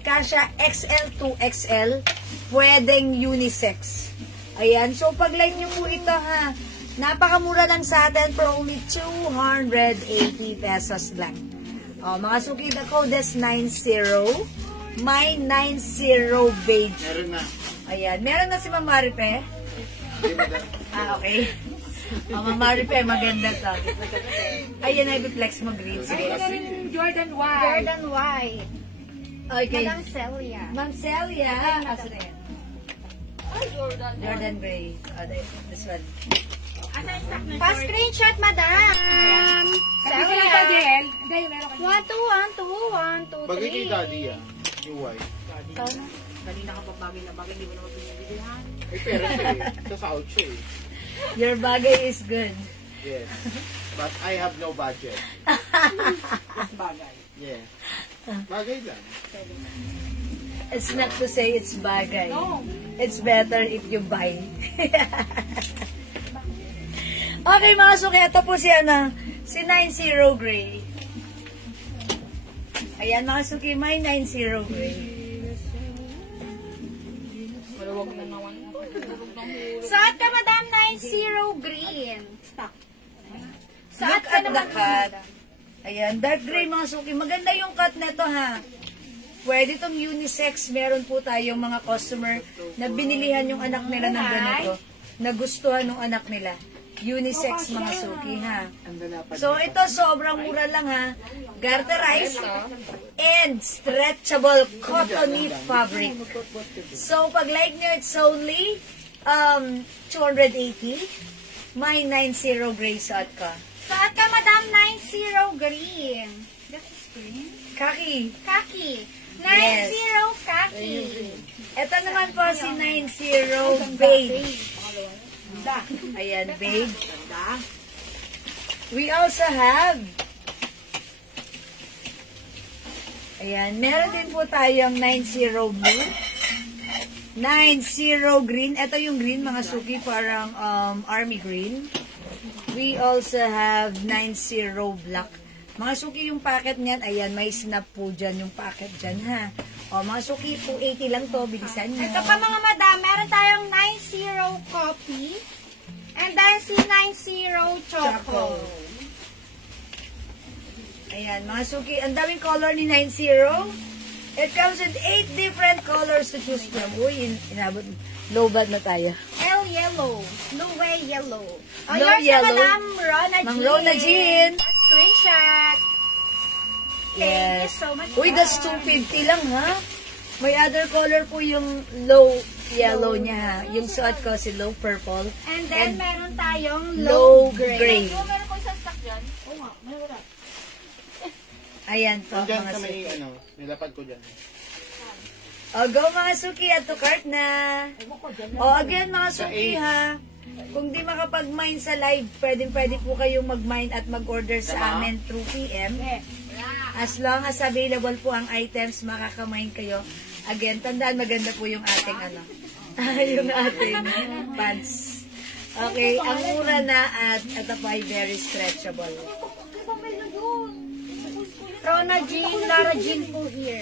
Kasya XL to XL, pwedeng unisex. Ayan, so pag like nyo po ito ha, napakamura lang sa atin for only 280 pesos lang. O, mga suki, the code is 90. May 90 beige. Meron na. Ayan, meron na si Ma'am Marife. Okay. Ma'am Marife, maganda to. Ayan, i-flex mo green. Sige. Jordan White. Jordan White. Okay. Madam Celia. Ma'am Celia. Aso na yan? Jordan. Jordan Gray. This one. Pa-screenshot, madam. Celia. Hindi, meron ka. 1, 2, 1, 2, 1, 2, 3. Bagay kay Daddy Yung white. Kanina ka pa bagay na bagay, hindi mo naman pinilihan. Pero siya Sa South siya Your bagay is good. Yes. But I have no budget. Bagay. Yeah. Bagay lang. It's not to say it's bagay. No. It's better if you buy. Okay, mga suki, ito po si si 90 Gray. Ayan, mga suki, may 90 Gray. Maluwag na naman. Suot ka, madam, 90 green. Stop. Suot Look ka at the naman. cut. Ayan, dark gray, mga suki. Maganda yung cut nito, ha. Pwede itong unisex. Meron po tayong mga customer na binilihan yung anak nila ng ganito. Nagustuhan ng anak nila. Unisex, mga suki, ha. So, ito sobrang mura lang, ha. Garterized and stretchable cottony fabric. So, pag like nyo, it's only 280. May 90 gray suot ka. Suot ka, madam, 90 green. This is green? Kaki. Kaki. 90 Yes. kaki. Ito naman po si 90 beige. Ayan, beige. We also have ayan, meron din po tayong 90 blue. 90 green. Ito yung green, mga suki, parang army green. We also have 90 black. Mga suki, yung packet niyan, ayan, may snap po dyan yung packet dyan, ha. O, mga suki, 280 lang to, bilisan nyo. Ito pa, mga madam, meron tayong 90 coffee. And then si 90 choco. Ayan, mga suki, ang daming color ni 90. It comes with 8 different colors to choose from. Uy, inabot, low-bad na tayo. L yellow. Louis yellow. O, No yours yellow. na, Madam Rona Jean. Ma'am Rona Jean. Screenshot. Thank you Yes. so much. Uy, that's 250 lang, ha? May other color po yung low yellow niya, ha? Yung suot ko, si low purple. And then, meron tayong low low gray. gray. Meron ko isang stock dyan. Oo nga, meron na. Ayan to, Diyan mga sa may, suki. nilapad ko dyan. O, go mga suki, at to cart na. O, again, mga suki, ha? Kung di makapag-mine sa live, pwede po kayong mag-mine at mag-order sa amin through PM. As long as available po ang items, makakamine kayo. Again, tandaan, maganda po yung ating yung ating pants. Okay, ang mura na at ito pa ay very stretchable. Rona Jean, Lara Jean po here.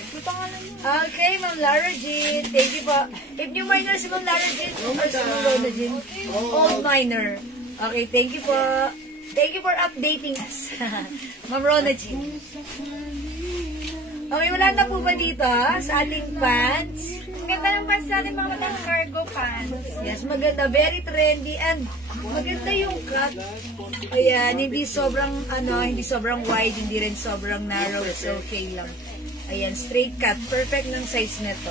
Okay, Ma'am Lara Jean. Thank you po. If new miner si Ma'am Lara Jean, or si Ma'am Rona Jean, old miner. Okay, thank you po. Thank you for updating us. Ma'am Rona Jean. Okay, wala na po ba dito sa ating pants? Ang ganda ng pants natin, mga madam, cargo pants. Yes, maganda. Very trendy and maganda yung cut. Ayan, hindi sobrang wide, hindi rin sobrang narrow. It's okay lang. Ayan, straight cut. Perfect ng size nito.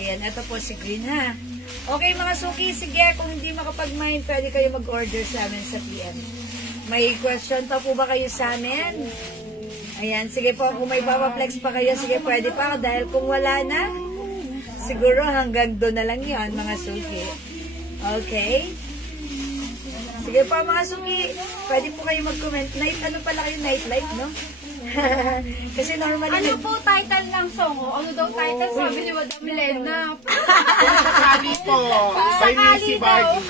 Ayan, ito po si green, ha. Okay, mga suki, sige, kung hindi makapag-mind, pwede kayo mag-order sa amin sa PM. May question pa po ba kayo sa amin? Ayan, sige po, kung may papaplex pa kayo, sige, pwede pa. Dahil kung wala na, Siguro hanggang doon na lang yan, mga suki. Okay? Sige pa, mga suki. Pwede po kayo mag-comment. Ano pala kayo? Nightlife, no? Kasi normally... Ano po title ng song? Ano daw title? Sabi ni Madam Milena. Sakali po. By Missy Bargy.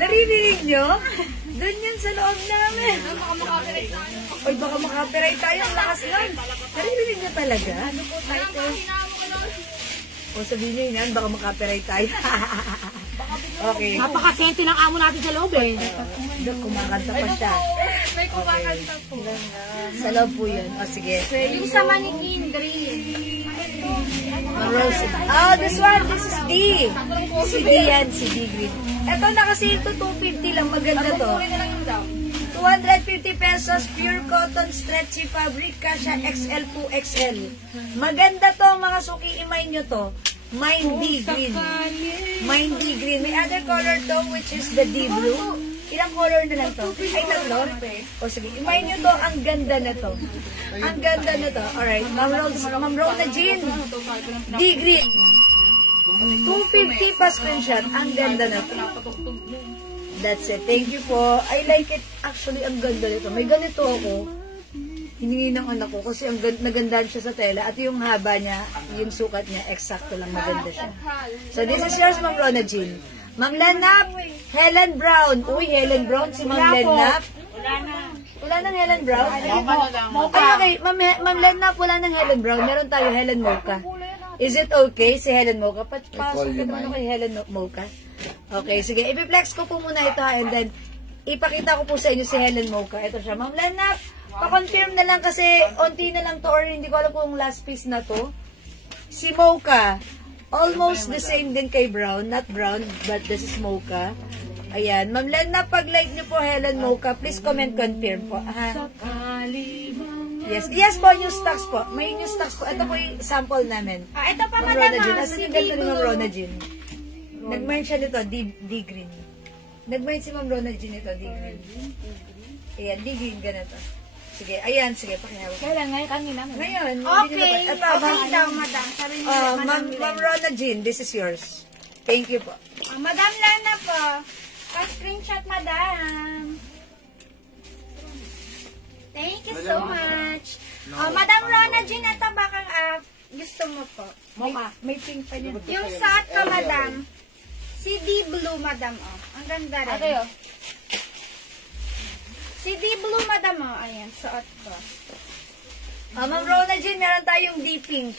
Naririnig nyo? Doon yan sa loob namin. Oy, baka makapiright tayo. Ang lakas nun. Naririnig nyo talaga? Ano po title? O sabihin nyo yan, baka makapiright tayo. Okay. Napakasente ng amo natin sa loob eh. Doon, kumakanta pa siya. May kumakanta po. Sa loob po yun. O sige. Yung sa Manikin, Dream. Rose. Oh, this one. This is D. Si D yan. Si D green. Ito, naka-sale to 250 lang. Maganda to. 250 pesos. Pure cotton stretchy fabric. Kasha XL po XL. Maganda to, mga suki. Imay nyo to. Mine D green. Mine D green. May other color to, which is the D blue. Ilang color na lang to? Ay, tatlo? O sige, imay nyo to. Ang ganda na to. Ang ganda na to. Alright, Ma'am Rona Jean. D green. 250 pa screenshot. Ang ganda na to. That's it. Thank you po. I like it. Actually, ang ganda nito. May ganito ako. Hiningi ng anak ko kasi ang nagandahan siya sa tela. At yung haba niya, yung sukat niya, eksakto lang maganda siya. So, this is yours, Ma'am Rona Jean. Ma'am Lenap, Helen Brown. Uy, Helen Brown, si Ma'am Lenap. Wala nang Helen Brown? Ay, okay. Ma'am Lenap, wala nang Helen Brown. Meron tayo Helen Mocha. Is it okay si Helen Mocha? Pasok ka naman kay Helen Mocha. Okay, sige. I-flex ko po muna ito and then ipakita ko po sa inyo si Helen Mocha. Ito siya. Ma'am Lenap, pa-confirm na lang kasi onti na lang to or hindi ko alam kung last piece na to. Si Mocha. Almost the same din kay Brown. Not Brown, but this is Mocha. Ayan. Ma'am Lenap, pag-like niyo po Helen Mocha, please comment confirm po. Aha. Yes. Yes po, new stocks po. May new stocks po. Ito po yung sample namin. Ito pa Ma'am Rona Jean. Madam, Asan si yung ganito ni Ma'am Blue. Rona Jean? Nag-mine siya nito, D green. Nag-mine si Ma'am Rona Jean nito, D green. Ayan, D green, ganito. Sige, ayan, sige, pakihawak. Kailan ngayon kanina? Ngayon, Okay. Okay daw, Madam. Sabi ni Madam Ma'am Rona Jean, this is yours. Thank you po. Madam Lana po. Pa-screenshot, Madam. Thank you so much. Madam Rona Jean, ito bakang gusto mo po. May pink pa niya. Yung suot ko, Madam. Si D Blue, Madam. Ang ganda rin. Ate yun. Si D Blue, Madam. Ayan, suot ko. Ma'am Rona Jean, meron tayong D pink,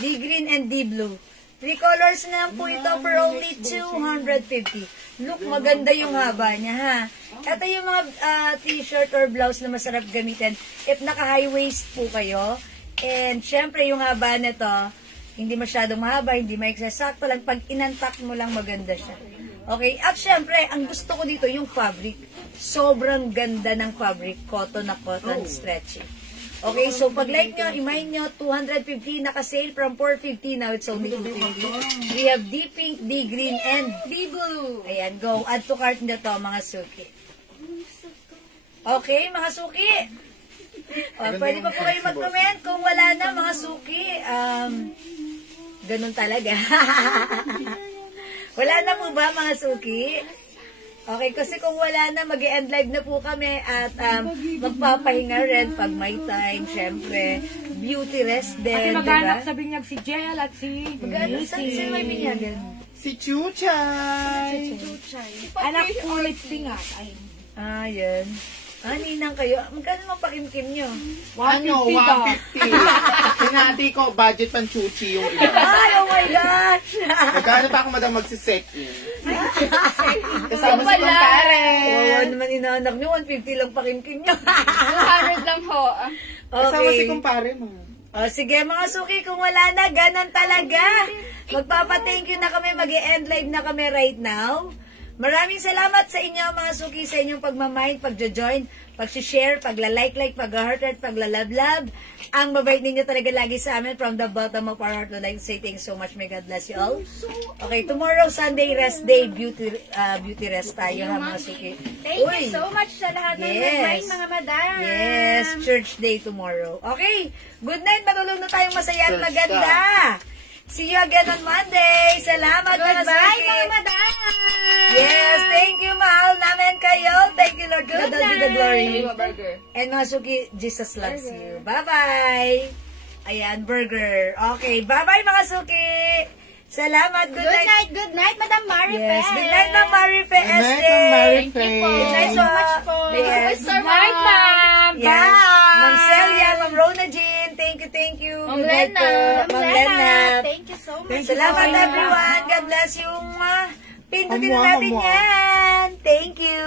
D green, and D blue. 3 colors na lang po ito for only 250. Look, maganda yung haba niya, ha? Ito yung mga t-shirt or blouse na masarap gamitin if naka-high waist po kayo. And syempre, yung haba nito, hindi masyadong mahaba, hindi maiksa. Sakto lang, pag inantak mo lang, maganda siya. Okay? At syempre, ang gusto ko dito, yung fabric. Sobrang ganda ng fabric. Cotton na cotton, stretchy. Okay, so pag like nyo, imay nyo, 250, naka-sale from 450, now it's only 250. We have D pink, D green, and D blue. Ayan, go. Add to cart na to, mga suki. Okay, mga suki. Pwede pa po kayo mag-comment kung wala na, mga suki. Ganun talaga. Wala na po ba, mga suki? Okay, kasi kung wala na, mag-end live na po kami at magpapahinga rin pag may time, syempre. Beauty rest din, Kasi diba? mag-anak sa binyag si Jel at si Mag-anak sa may binyagan. Si Chuchay. anak ko lipsting nga. Ay, Yan. Ninang kayo. Magkano naman pakimkim nyo? Ano? 150. Hinati ko, budget pang chuchi yung iba. Ay, oh my gosh! Magkano pa ako madam magsiset-in? Kasama si kumpare. Naman inaanak nyo, 150 lang pakimkim nyo. 200 lang ho. Kasama si Okay. kumpare mo. Sige mga suki, kung wala na, ganon talaga. Magpapa-thank you na kami, mag-e-end live na kami right now. Maraming salamat sa inyo mga suki, sa inyong pagmamind, pagjo-join, pag-share, pagla-like, pag-heart, pagla-love-love. Ang mabait ninyo talaga lagi sa amin from the bottom of our heart. We'd like to say thanks so much. May God bless you all. Okay, tomorrow, Sunday, rest day, beauty rest tayo ha mga suki. Thank you so much sa lahat ng nag-mind, mga Madam. Yes, church day tomorrow. Okay, good night, matulog na tayong masaya at Church maganda. See you again on Monday. Salamat mga Goodbye, suki. mga madam! Yes, thank you, mahal namin kayo. Thank you, Lord. Good God be the glory. Iba burger. And mga suki, Jesus loves you. Bye-bye. Ayan, burger. Okay, bye-bye mga suki. Salamat. Good night. Good night, Madam Marife. Yes, good night, Ma'am Marife. Good night, Esther. Ma'am Marife. Thank you po. Good night so much po. Yes. Good night, ma'am. Yes. Bye. Ma'am Celia, Ma'am Rona Jean. Thank you. Ma'am Good night Lena. po. Ma'am Lena. Thank you so much. Salamat po. everyone. God bless you. Pindutin na Amwa, natin amwa. yan. Thank you.